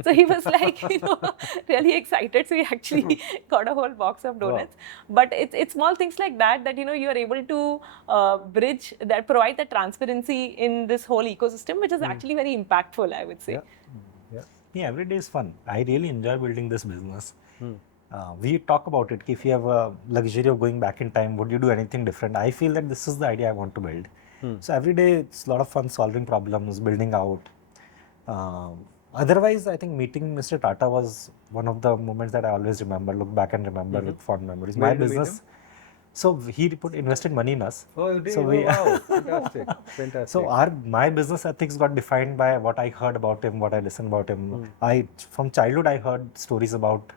So he was like, really excited. So he actually got a whole box of donuts. Wow. But it's small things like that you are able to bridge that, provide that transparency in this whole ecosystem, which is actually very impactful, I would say. Yeah, every day is fun. I really enjoy building this business. We talk about it. If you have a luxury of going back in time, would you do anything different? I feel that this is the idea I want to build. So every day it's a lot of fun solving problems, building out. Otherwise, I think meeting Mr. Tata was one of the moments that I always remember, look back and remember with fond memories. My business, So he invested money in us. Oh, you did? So Wow, fantastic, fantastic. So my business ethics got defined by what I heard about him, what I listened about him. From childhood I heard stories about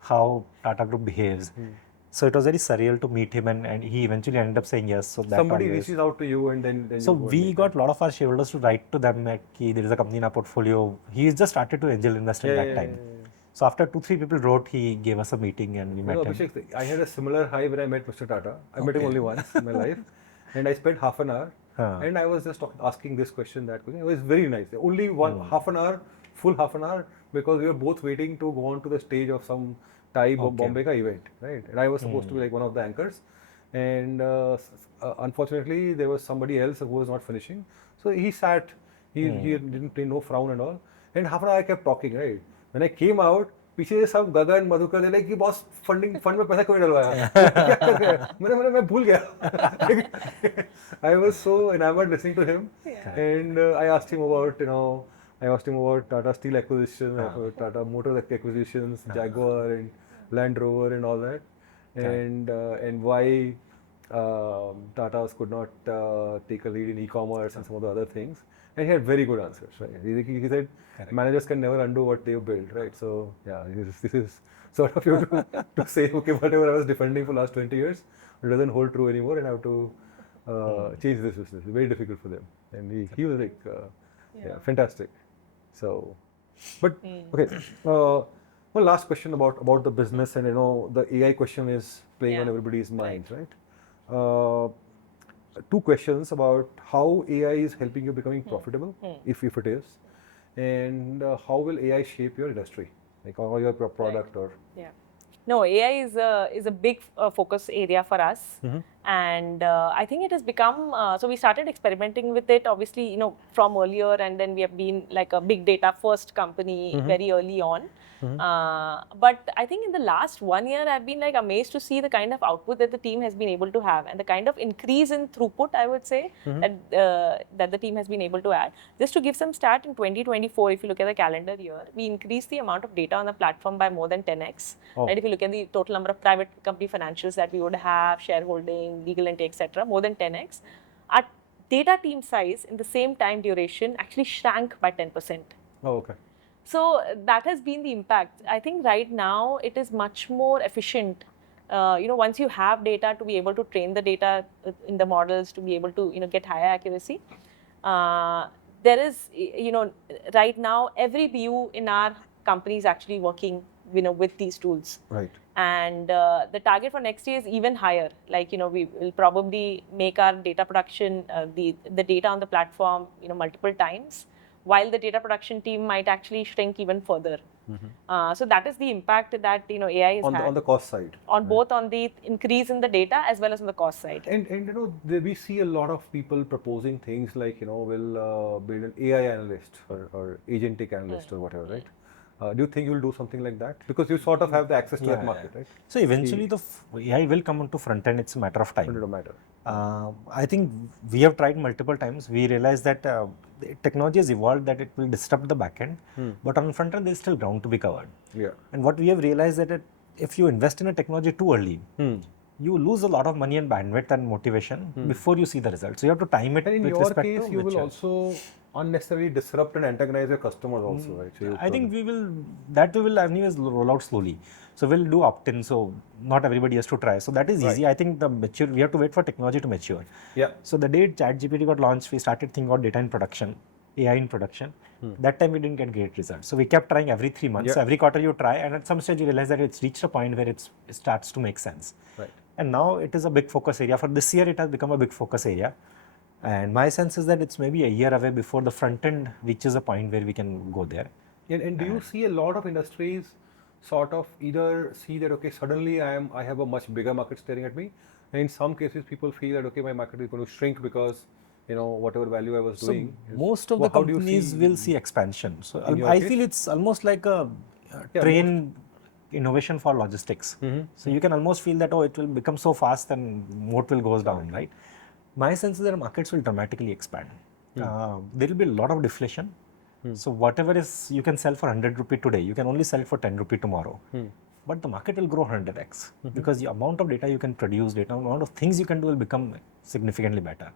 how Tata Group behaves. So it was very surreal to meet him, and he eventually ended up saying yes. So that Somebody always, reaches out to you, and then so you go and we meet got a them. lot of our shareholders to write to them that there is a company in our portfolio. He just started to angel invest at that time. So after 2-3 people wrote, he gave us a meeting and we met him. Abhishek, I had a similar high when I met Mr. Tata. I met him only once in my life, and I spent half an hour, and I was just asking this question, that question. It was very nice. Only half an hour, full half an hour, because we were both waiting to go on to the stage of some Thai Bombay ka event, right? And I was supposed to be like one of the anchors, and unfortunately there was somebody else who was not finishing. So he sat, he didn't play no frown and all, and half an hour I kept talking, right? When I came out, पीछे सब गगन मधुकर ने कि boss fund में पैसा क्यों डलवाया क्या कर रहे हैं मैं भूल गया I was so enamored listening to him, and I asked him about Tata Steel acquisition, Tata Motors acquisitions, Jaguar and Land Rover and all that, and why Tatas could not take a lead in e-commerce and some of the other things. And he had very good answers, right? He said, managers can never undo what they've built, right? So, yeah, this is sort of you to say, okay, whatever I was defending for the last 20 years, it doesn't hold true anymore, and I have to change this business. It's very difficult for them. And he was like, fantastic. So, but, okay, one last question about the business, and the AI question is playing on everybody's minds, right? 2 questions about how AI is helping you becoming profitable, if it is, and how will AI shape your industry, like or your product or. Yeah. No, AI is a big focus area for us, and I think it has become. So we started experimenting with it, obviously, from earlier, and then we have been like a big data first company very early on. But I think in the last 1 year, I've been like amazed to see the kind of output that the team has been able to have, and the kind of increase in throughput, I would say, that the team has been able to add. Just to give some stat, in 2024, if you look at the calendar year, we increased the amount of data on the platform by more than 10x. Right? If you look at the total number of private company financials that we would have, shareholding, legal entity, etc., more than 10x. Our data team size in the same time duration actually shrank by 10%. Oh, okay. So that has been the impact. I think right now it is much more efficient. Once you have data, to be able to train the data in the models, to be able to get higher accuracy. There is right now every BU in our company is actually working with these tools. Right. And the target for next year is even higher. Like we will probably make our data production, the data on the platform, multiple times, while the data production team might actually shrink even further. So that is the impact that AI has had on the cost side. On both on the increase in the data as well as on the cost side. And we see a lot of people proposing things like we'll build an AI analyst or agentic analyst or whatever, right? Do you think you'll do something like that? Because you sort of have the access to that market, right? So eventually the AI will come onto front end. It's a matter of time. It don't matter. I think we have tried multiple times. We realized that technology has evolved that it will disrupt the back end, but on front end there is still ground to be covered. Yeah. And what we have realized that if you invest in a technology too early, you lose a lot of money and bandwidth and motivation before you see the results. So you have to time it. And in with your respect case, to you will also unnecessarily disrupt and antagonize your customers also, right? So I think we will anyways roll out slowly. So we'll do opt-in, so not everybody has to try. So that is easy. I think we have to wait for technology to mature. Yeah. So the day ChatGPT got launched, we started thinking about data in production, AI in production. That time we didn't get great results. So we kept trying every 3 months. So every quarter you try, and at some stage you realize that it's reached a point where it starts to make sense. Right. And now it is a big focus area. For this year, it has become a big focus area. And my sense is that it's maybe a year away before the front end reaches a point where we can go there. And do you see a lot of industries sort of either see that, okay, suddenly I have a much bigger market staring at me, and in some cases people feel that, okay, my market is going to shrink because whatever value I was doing. Most of the companies will see expansion. So I feel it's almost like a train innovation for logistics. So you can almost feel that, it will become so fast and moat will goes down, right? My sense is that markets will dramatically expand. There will be a lot of deflation. So whatever is you can sell for 100 rupee today, you can only sell for 10 rupee tomorrow. but the market will grow 100x because the amount of data you can produce, the amount of things you can do will become significantly better.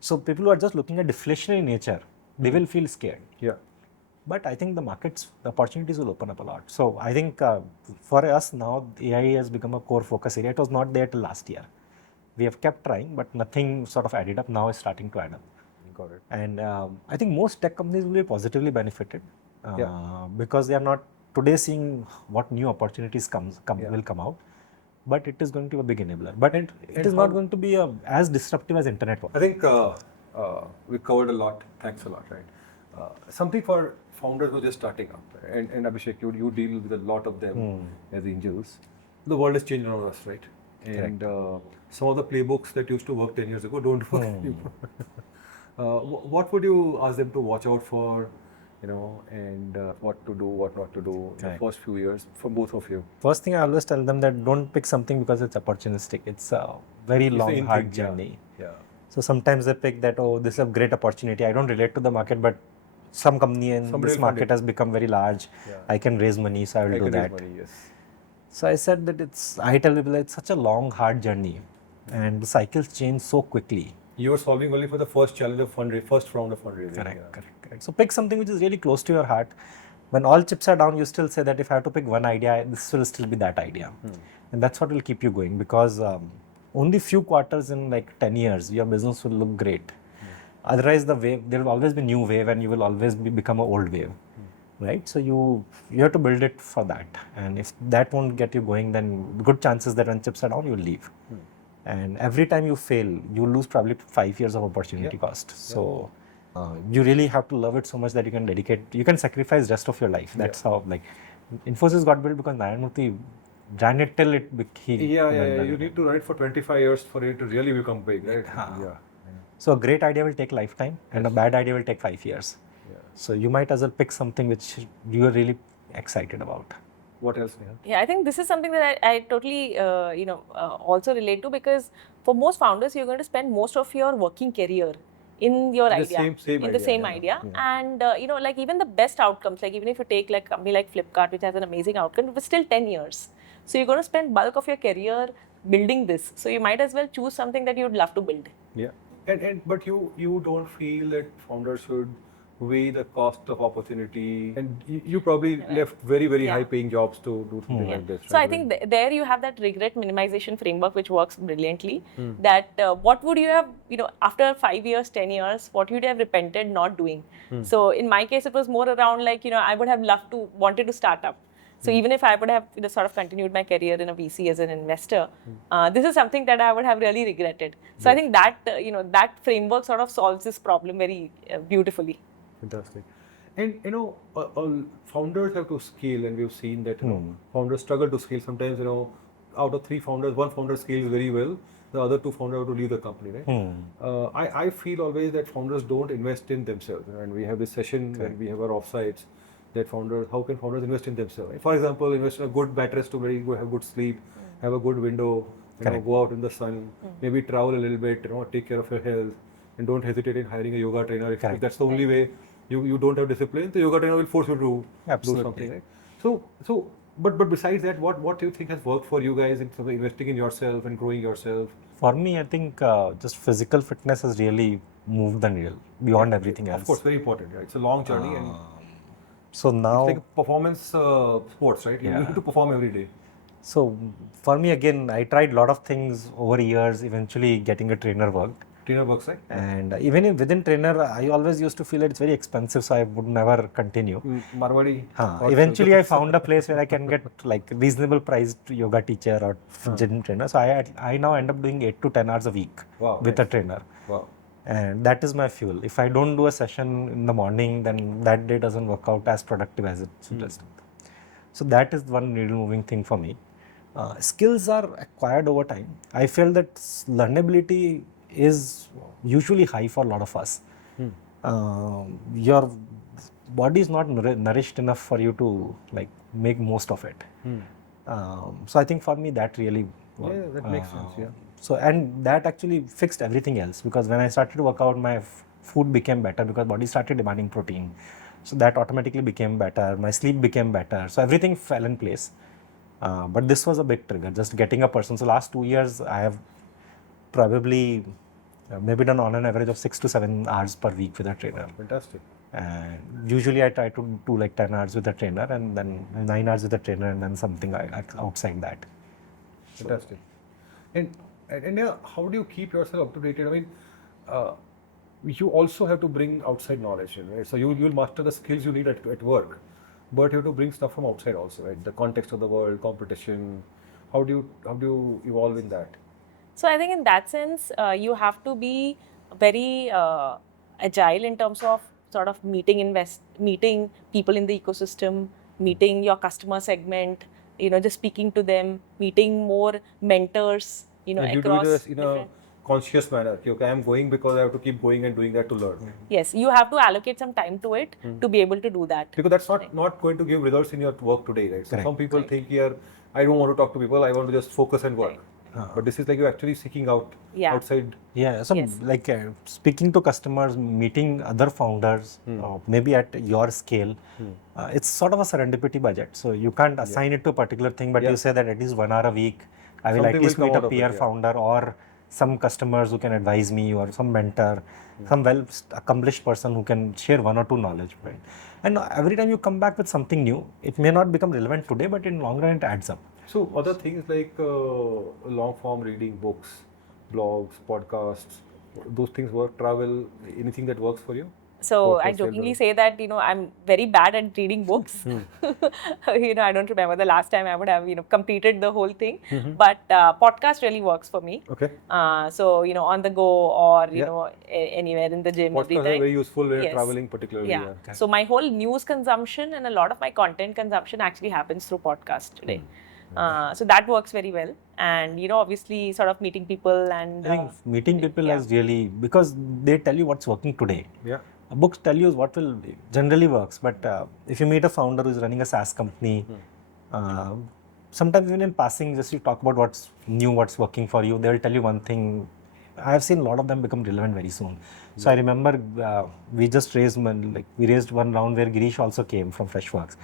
So people who are just looking at deflationary nature, they will feel scared. Yeah. But I think the opportunities will open up a lot. So I think for us now, AI has become a core focus area. It was not there till last year. We have kept trying, but nothing sort of added up. Now it's starting to add up. Got it. And I think most tech companies will be positively benefited because they are not today seeing what new opportunities will come out. But it is going to be a big enabler. But it is not going to be as disruptive as internet was. I think we covered a lot. Thanks a lot, right? Something for founders who are just starting up, and Abhishek, you deal with a lot of them as angels. The world has changed around us, right? And some of the playbooks that used to work 10 years ago don't work anymore. What would you ask them to watch out for, and what to do, what not to do in the first few years for both of you? First thing I always tell them that don't pick something because it's opportunistic. It's a very long, hard journey. Yeah. So sometimes they pick that, oh, this is a great opportunity. I don't relate to the market, but some company in this market has become very large. I can raise money, so I will do that. So I said that I tell people it's such a long, hard journey and the cycles change so quickly. You are solving only for the first challenge of first round of fundraising. Correct. So pick something which is really close to your heart. When all chips are down, you still say that if I have to pick one idea, this will still be that idea. And that's what will keep you going because only few quarters in like 10 years, your business will look great. Otherwise, there will always be new wave and you will always become an old wave. Right? So you have to build it for that. And if that won't get you going, then good chances that when chips are down, you will leave. And every time you fail, you lose probably 5 years of opportunity cost. So you really have to love it so much that you can sacrifice rest of your life. That's how Infosys got built because Narayanmurthy ran it till it became. You need to run it for 25 years for it to really become big, right? So a great idea will take lifetime and a bad idea will take 5 years. So you might as well pick something which you are really excited about. What else, Neha? Yeah, I think this is something that I totally, also relate to because for most founders, you're going to spend most of your working career in your idea, the same idea. And, like even the best outcomes, like even if you take like a company like Flipkart, which has an amazing outcome, it was still 10 years. So you're going to spend bulk of your career building this. So you might as well choose something that you'd love to build. Yeah. But you don't feel that founders should weigh the cost of opportunity, and you probably left very high paying jobs to do something like this, right? So I think there you have that regret minimization framework which works brilliantly. That what would you have, after 5 years, 10 years, what would you have repented not doing? So in my case, it was more around like, I would have wanted to start up. So even if I would have sort of continued my career in a VC as an investor, this is something that I would have really regretted. So I think that, that framework sort of solves this problem very beautifully. Fantastic. And founders have to scale, and we've seen that founders struggle to scale. Sometimes, out of 3 founders, 1 founder scales very well, the other 2 founders have to leave the company, right? I feel always that founders don't invest in themselves, and we have this session when we have our offsites that how can founders invest in themselves? Right? For example, invest in a good mattress to have good sleep, have a good window, go out in the sun, maybe travel a little bit, take care of your health, and don't hesitate in hiring a yoga trainer. If that's the only way you don't have discipline, the yoga trainer will force you to do something. Right? So, but besides that, what do you think has worked for you guys in terms of investing in yourself and growing yourself? For me, I think just physical fitness has really moved the needle beyond everything else. Of course, very important. Right? It's a long journey, and so now it's like performance sports, right? You need to perform every day. So for me, again, I tried a lot of things over years. Eventually, getting a trainer worked. Trainer works, right? And even within trainer, I always used to feel that it's very expensive, so I would never continue. Marwadi. Eventually, I found a place where I can get like reasonable priced yoga teacher or gym trainer. So I now end up doing 8 to 10 hours a week with a trainer. Wow. And that is my fuel. If I don't do a session in the morning, then that day doesn't work out as productive as it should. So that is one needle moving thing for me. Skills are acquired over time. I feel that learnability is usually high for a lot of us. Your body is not nourished enough for you to like make most of it. So I think for me that really that makes sense. So and that actually fixed everything else, because when I started to work out, my food became better because body started demanding protein. So that automatically became better. My sleep became better. So everything fell in place. But this was a big trigger, just getting a person. So last 2 years, I have probably maybe done on an average of 6 to 7 hours per week with a trainer. Fantastic. And usually I try to do like 10 hours with a trainer and then 9 hours with a trainer and then something outside that. Fantastic. And yeah, how do you keep yourself up to date? I mean, you also have to bring outside knowledge in, right? So you'll master the skills you need at work, but you have to bring stuff from outside also, right? The context of the world, competition. How do you evolve in that? So I think in that sense, you have to be very agile in terms of sort of meeting people in the ecosystem, meeting your customer segment, just speaking to them, meeting more mentors, And you do across this in different. a conscious manner. Okay, I'm going because I have to keep going and doing that to learn. Yes, you have to allocate some time to it to be able to do that. Because that's not going to give results in your work today, right? So some people think here, I don't want to talk to people, I want to just focus and work. But this is like you're actually seeking out outside. Yeah, so like speaking to customers, meeting other founders, maybe at your scale, it's sort of a serendipity budget. So you can't assign it to a particular thing, but you say that at least 1 hour a week, I will at least meet a peer founder or some customers who can advise me or some mentor, some well-accomplished person who can share 1 or 2 knowledge, right? And every time you come back with something new, it may not become relevant today, but in long run it adds up. So other things like long form reading, books, blogs, podcasts, those things work, travel, anything that works for you? So I jokingly say that, I'm very bad at reading books. I don't remember the last time I would have, completed the whole thing. But podcast really works for me. Okay. So, on the go or, anywhere in the gym. Podcasts are very useful when you're traveling particularly. Yeah. Okay. So my whole news consumption and a lot of my content consumption actually happens through podcast today. So that works very well. And, obviously sort of meeting people and... I think meeting people is really, because they tell you what's working today. Yeah. Books tell you what will generally works, but if you meet a founder who is running a SaaS company, sometimes even in passing, just you talk about what's new, what's working for you, they will tell you one thing. I have seen a lot of them become relevant very soon. So I remember we just raised one round where Girish also came from Freshworks.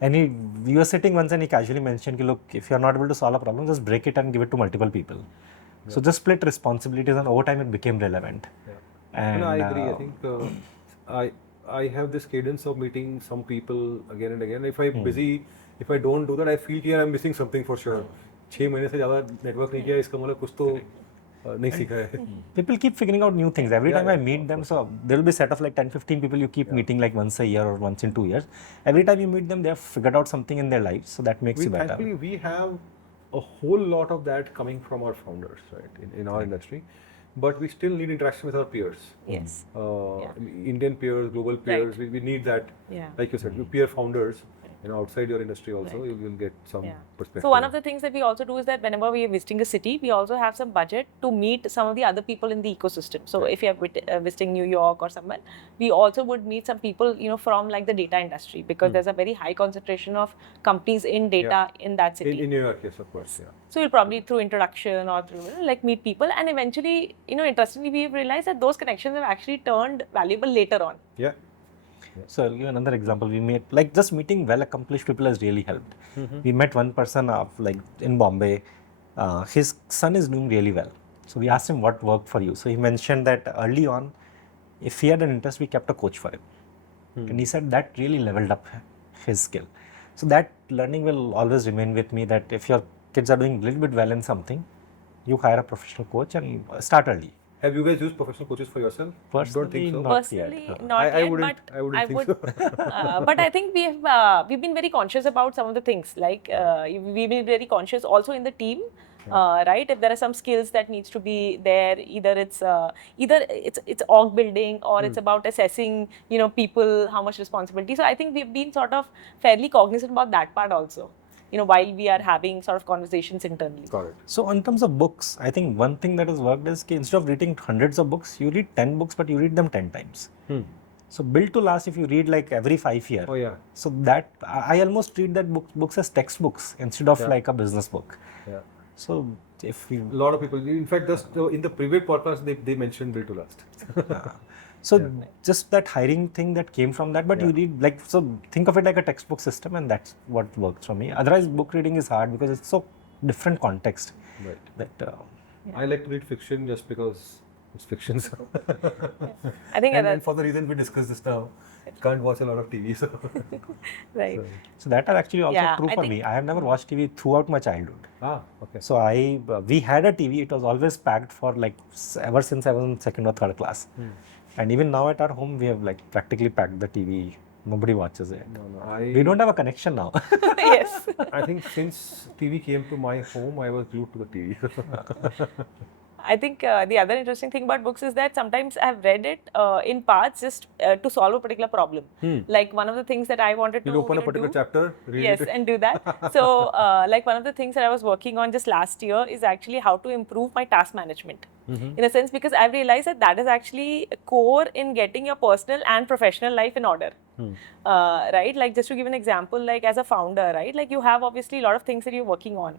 And we were sitting once and he casually mentioned, look, if you're not able to solve a problem, just break it and give it to multiple people. Yeah. So just split responsibilities and over time it became relevant. Yeah. And I agree. I think I have this cadence of meeting some people again and again. If I'm busy, if I don't do that, I feel that I'm missing something for sure. 6 months से ज़्यादा network नहीं किया, इसका मतलब कुछ तो नहीं सीखा है. People keep figuring out new things. Every time I meet them, so there will be a set of like 10-15 people you keep meeting like once a year or once in 2 years. Every time you meet them, they have figured out something in their lives, so that makes you better. Actually, we have a whole lot of that coming from our founders, right, in our industry. But we still need interaction with our peers. Yes. Indian peers, global peers, we need that. Yeah. Like you said, peer founders. Outside your industry also, you will get some perspective. So one of the things that we also do is that whenever we are visiting a city, we also have some budget to meet some of the other people in the ecosystem. So if you are visiting New York or somewhere, we also would meet some people, from like the data industry, because there's a very high concentration of companies in data in that city. In New York, yes, of course. Yeah. So you'll probably through introduction or through meet people, and eventually, interestingly, we've realized that those connections have actually turned valuable later on. Yeah. So I'll give another example. We met, like just meeting well-accomplished people has really helped. We met one person in Bombay. His son is doing really well. So we asked him what worked for you. So he mentioned that early on, if he had an interest, we kept a coach for him. And he said that really leveled up his skill. So that learning will always remain with me, that if your kids are doing a little bit well in something, you hire a professional coach and start early. Have you guys used professional coaches for yourself? Personally, don't think so. Personally, not yet. I wouldn't think so. But I think we've been very conscious about some of the things. Like we've been very conscious also in the team, right? If there are some skills that needs to be there, either it's org building or it's about assessing, people, how much responsibility. So I think we've been sort of fairly cognizant about that part also. While we are having sort of conversations internally. Got it. So in terms of books, I think one thing that has worked is instead of reading hundreds of books, you read 10 books, but you read them 10 times. So build to last, if you read like every 5 years. Oh yeah. So that, I almost treat that books as textbooks instead of like a business book. Yeah. So if you... A lot of people, in fact, just in the previous podcast, they mentioned build to last. So just that hiring thing that came from that, but you need like, so think of it like a textbook system, and that's what works for me. Otherwise, book reading is hard because it's so different context. Right. That I like to read fiction just because it's fiction. So. I think and for the reason we discussed this now, can't watch a lot of TV. So. right. So that is actually also true I for think- me. I have never watched TV throughout my childhood. Okay. So we had a TV. It was always packed for like ever since I was in 2nd or 3rd class. And even now at our home, we have like practically packed the TV. Nobody watches it. No. We don't have a connection now. Yes. I think since TV came to my home, I was glued to the TV. I think the other interesting thing about books is that sometimes I've read it in parts just to solve a particular problem. Like one of the things that I wanted to You open a do, particular chapter, read yes, it. and do that. So, like one of the things that I was working on just last year is actually how to improve my task management. In a sense, because I've realized that that is actually core in getting your personal and professional life in order. Right? Like just to give an example, like as a founder, right? Like you have obviously a lot of things that you're working on.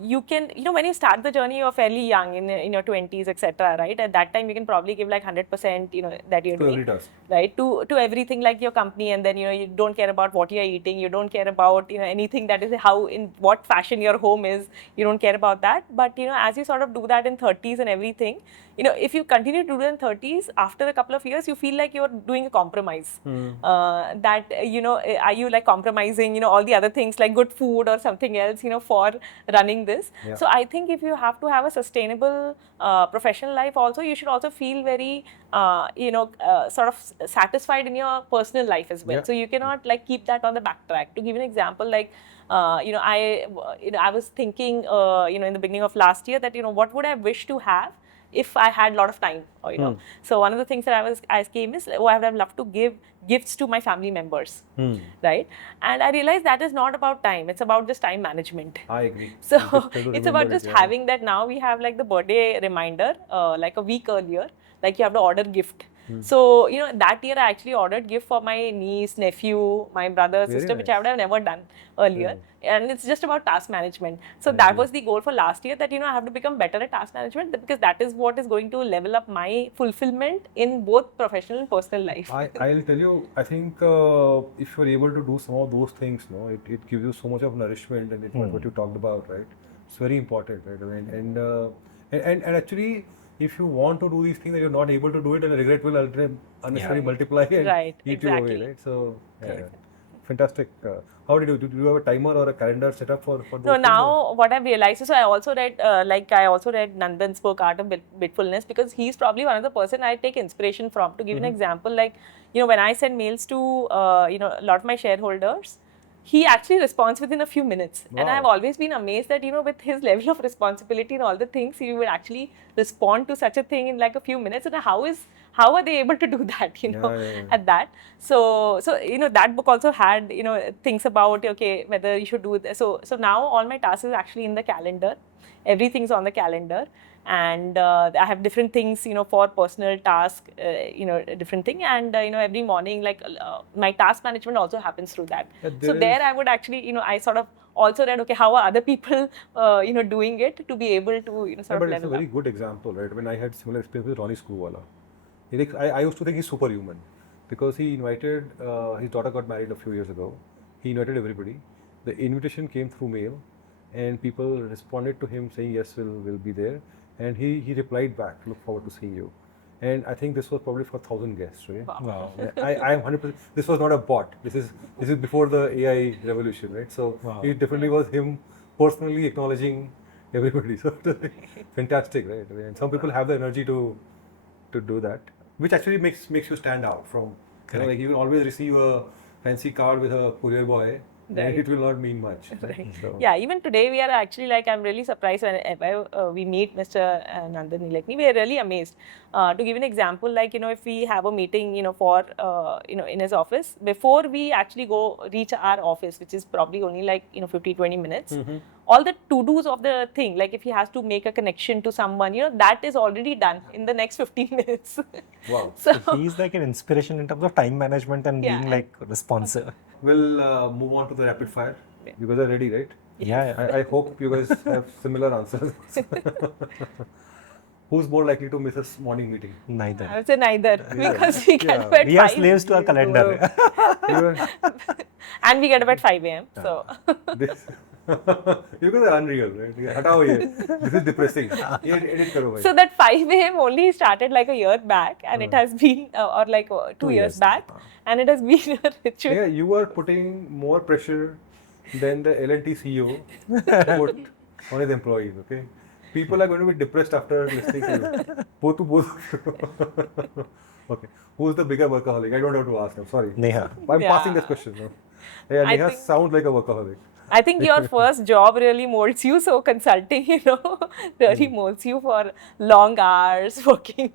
You can, when you start the journey, you're fairly young in your 20s, etc. Right? At that time, you can probably give like 100%, that you're doing. Every task. Right? To everything like your company, and then, you don't care about what you're eating. You don't care about, anything that is how, in what fashion your home is. You don't care about that. But, as you sort of do that in 30s and everything, if you continue to do it in 30s, after a couple of years, you feel like you're doing a compromise. Are you like compromising, all the other things like good food or something else, for running this. Yeah. So I think if you have to have a sustainable professional life also, you should also feel very, sort of satisfied in your personal life as well. Yeah. So you cannot like keep that on the backtrack. To give an example, like, I was thinking, in the beginning of last year that, what would I wish to have if I had a lot of time, or, So one of the things that I came is, I would have loved to give gifts to my family members, right? And I realized that is not about time. It's about just time management. I agree. So You just try to it's about remember it, just having that. Now we have like the birthday reminder, like a week earlier, like you have to order gift. So, that year I actually ordered gift for my niece, nephew, my brother, Very sister, which I nice. would have never done earlier. And it's just about task management. So that was the goal for last year, that, I have to become better at task management, because that is what is going to level up my fulfillment in both professional and personal life. I'll tell you, I think if you're able to do some of those things, it gives you so much of nourishment, and what you talked about, right? It's very important, right? I mean, and actually, if you want to do these things and you're not able to do it, and regret will unnecessarily multiply and Right, eat you away, right? So, fantastic. How did you do? You have a timer or a calendar set up for those No, things, now what I've realized is, so I also read Nandan's book Art of Bitfulness, because he's probably one of the person I take inspiration from. To give an example, like, when I send mails to a lot of my shareholders, he actually responds within a few minutes. And I've always been amazed that, with his level of responsibility and all the things, he would actually respond to such a thing in like a few minutes. And how are they able to do that, at that? So, that book also had, things about, okay, whether you should do this. So now all my tasks is actually in the calendar. Everything's on the calendar. And I have different things, for personal task, different thing. And, every morning, like my task management also happens through that. So there I would actually, I sort of also read, okay, how are other people, doing it to be able to, sort of but level it's a very up. good example, right? When I had similar experience with Ronnie Screwvala. I used to think he's superhuman, because he invited, his daughter got married a few years ago. He invited everybody. The invitation came through mail, and people responded to him saying, yes, we'll be there. And he replied back, look forward to seeing you. And I think this was probably for 1,000 guests, right? Wow. I am 100%. This was not a bot. This is before the AI revolution, right? So it definitely was him personally acknowledging everybody. So fantastic, right? I mean, and some people have the energy to do that, which actually makes you stand out from. Like you will always receive a fancy card with a courier boy. Right. And it will not mean much. Right. So. Yeah, even today we are actually like, I'm really surprised when we meet Mr. Nandan Nilekani, we are really amazed. To give an example, like, if we have a meeting, for, in his office, before we actually reach our office, which is probably only like, 50-20 minutes, all the to-dos of the thing, like if he has to make a connection to someone, that is already done in the next 15 minutes. Wow. So he's like an inspiration in terms of time management and being like responsive. We'll move on to the rapid fire. You guys are ready, right? Yeah. I hope you guys have similar answers. Who's more likely to miss a morning meeting? Neither. I would say neither because we get up at We are 5 slaves to our calendar. You are- and we get up at 5 a.m. So this, you guys are unreal, right? Hatao ye. This is depressing. Ye edit karo bhai. so that 5 a.m. only started like a year back, and it has been or like 2 years years. back, and it has been a ritual. Yeah, you are putting more pressure than the L&T CEO put on his employees, okay? People are going to be depressed after listening to you. Both. Okay. Who's the bigger workaholic? I don't have to ask. I'm sorry. Neha. I'm Yeah. passing this question. No? Yeah, I Neha think- sounds like a workaholic. I think your first job really molds you. So consulting, really molds you for long hours, working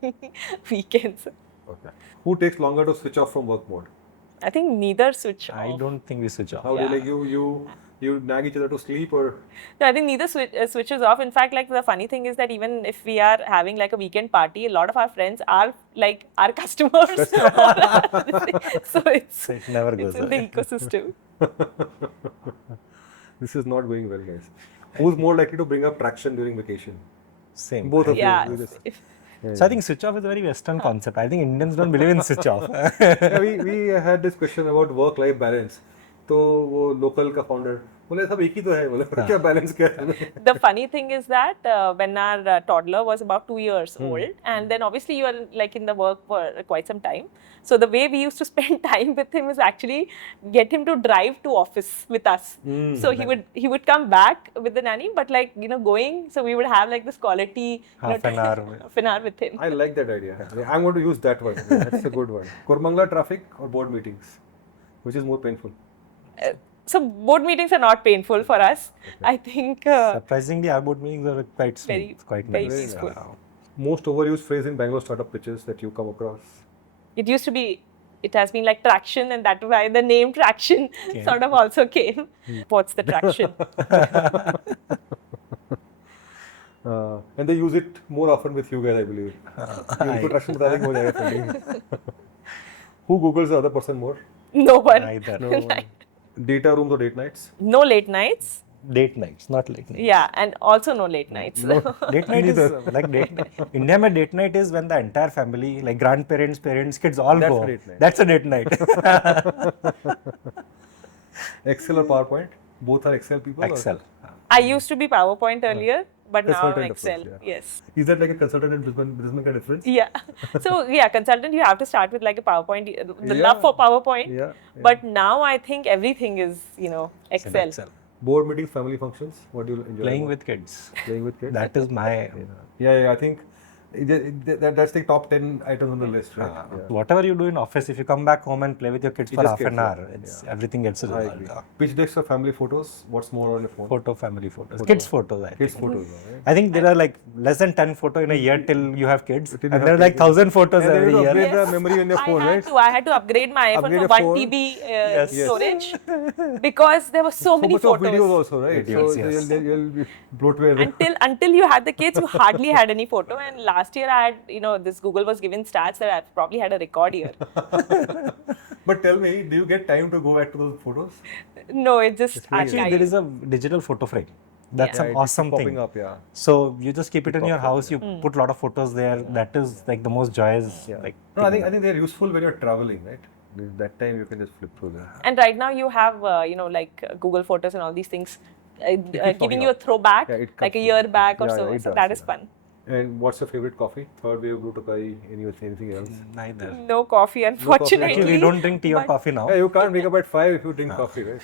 weekends. Okay. Who takes longer to switch off from work mode? I think neither switch I off. don't think we switch off. How do you Yeah. like you nag each other to sleep or No, I think neither switches off. In fact, like the funny thing is that even if we are having like a weekend party, a lot of our friends are like our customers. So It never goes it's in the away. ecosystem. this is not going well, guys. Who's more likely to bring up Tracxn during vacation? Same. Both of Yeah. you. Just- So I think switch off is a very Western concept. I think Indians don't believe in switch off. Yeah, we had this question about work-life balance. तो वो local का founder बोले सब एक ही तो है बोले क्या बैलेंस क्या है The funny thing is that when our toddler was about 2 years old, and then obviously you are like in the work for quite some time. So the way we used to spend time with him is actually get him to drive to office with us. So he would come back with the nanny, but like going. So we would have like this quality Half an hour. half an hour with him. I like that idea. I'm going to use that one. That's a good one. Koramangala traffic or board meetings, which is more painful? So board meetings are not painful for us. I think Surprisingly, our board meetings are quite smooth. Very- quite very nice. peaceful. Most overused phrase in Bangalore startup pitches that you come across. it used to be. It has been like Tracxn, and that's why the name Tracxn sort of also came. What's the traction? And they use it more often with you guys, I believe. उनको traction बता देंगे हो जाएगा funding. Who Googles the other person more? No one. Neither. Data rooms or date nights? No late nights. Date nights, not late nights. Yeah, and also no late nights. Date night is like date night. India mein date night is when the entire family, like grandparents, parents, kids all That's go. a date night. That's a date night. Excel or PowerPoint? Both are Excel people? or- Excel. I used to be PowerPoint earlier, but now I'm Consultant Excel. approach, Yes. Is that like a consultant and businessman kind of difference? Yeah. So yeah, consultant, you have to start with like a PowerPoint, the Yeah. love for PowerPoint. Yeah. But now I think everything is, Excel. Board meetings, family functions. What do you enjoy? Playing about? with kids. Playing with kids. That is my. Yeah. I think that's the top 10 items on the list, right? Yeah. Whatever you do in office, if you come back home and play with your kids It for just half an gets hour, it. it's everything gets I resolved. agree. Pitch decks for family photos. What's more on your phone? Photo, family photos, kids photos. I Kids think. photos, right? I think there are like less than 10 photos in a year till you have kids, Till you and have there are like kids. 1,000 photos And then every you year. upgrade the memory on your phone, right? I had to upgrade my iPhone Upgrade from your 1 phone. TB Yes. storage because there were so many much of photos. videos also, right? Videos, so yes. you'll be bloatware. Until you had the kids, you hardly had any photo. And last year I had, this Google was giving stats that I probably had a record year. But tell me, do you get time to go back to those photos? No, it just Actually, there is a digital photo frame. That's Yeah. an Right, awesome popping thing. up, yeah. So you just keep it in your pops up, house. You put a lot of photos there. That is like the most joyous. Like No, I think they're useful when you're traveling, right? That time you can just flip through them. And right now you have, like Google Photos and all these things giving popping you a up. throwback, Yeah, it like a comes year through. back or Yeah, so. yeah, it So does, that is yeah. fun. And what's your favorite coffee? Third wave, blue Tokai, anything else? neither. No coffee, unfortunately. Actually, we don't drink tea or but- coffee now. Yeah, you can't wake up at 5 if you drink coffee, right?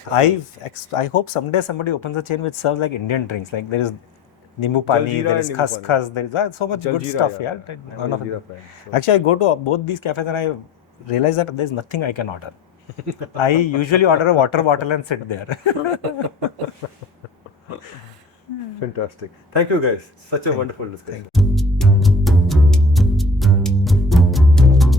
I hope someday somebody opens a chain which serves like Indian drinks. Like there is nimbu pani, Jaljeera there is and nimbu khaskhas, there is so much good Jaljeera, stuff. yeah. Yeah, I'm None a of it. Jaljeera fan, so- Actually, I go to both these cafes and I realize that there is nothing I can order. I usually order a water bottle and sit there. Fantastic. Thank you guys. Such a wonderful discussion.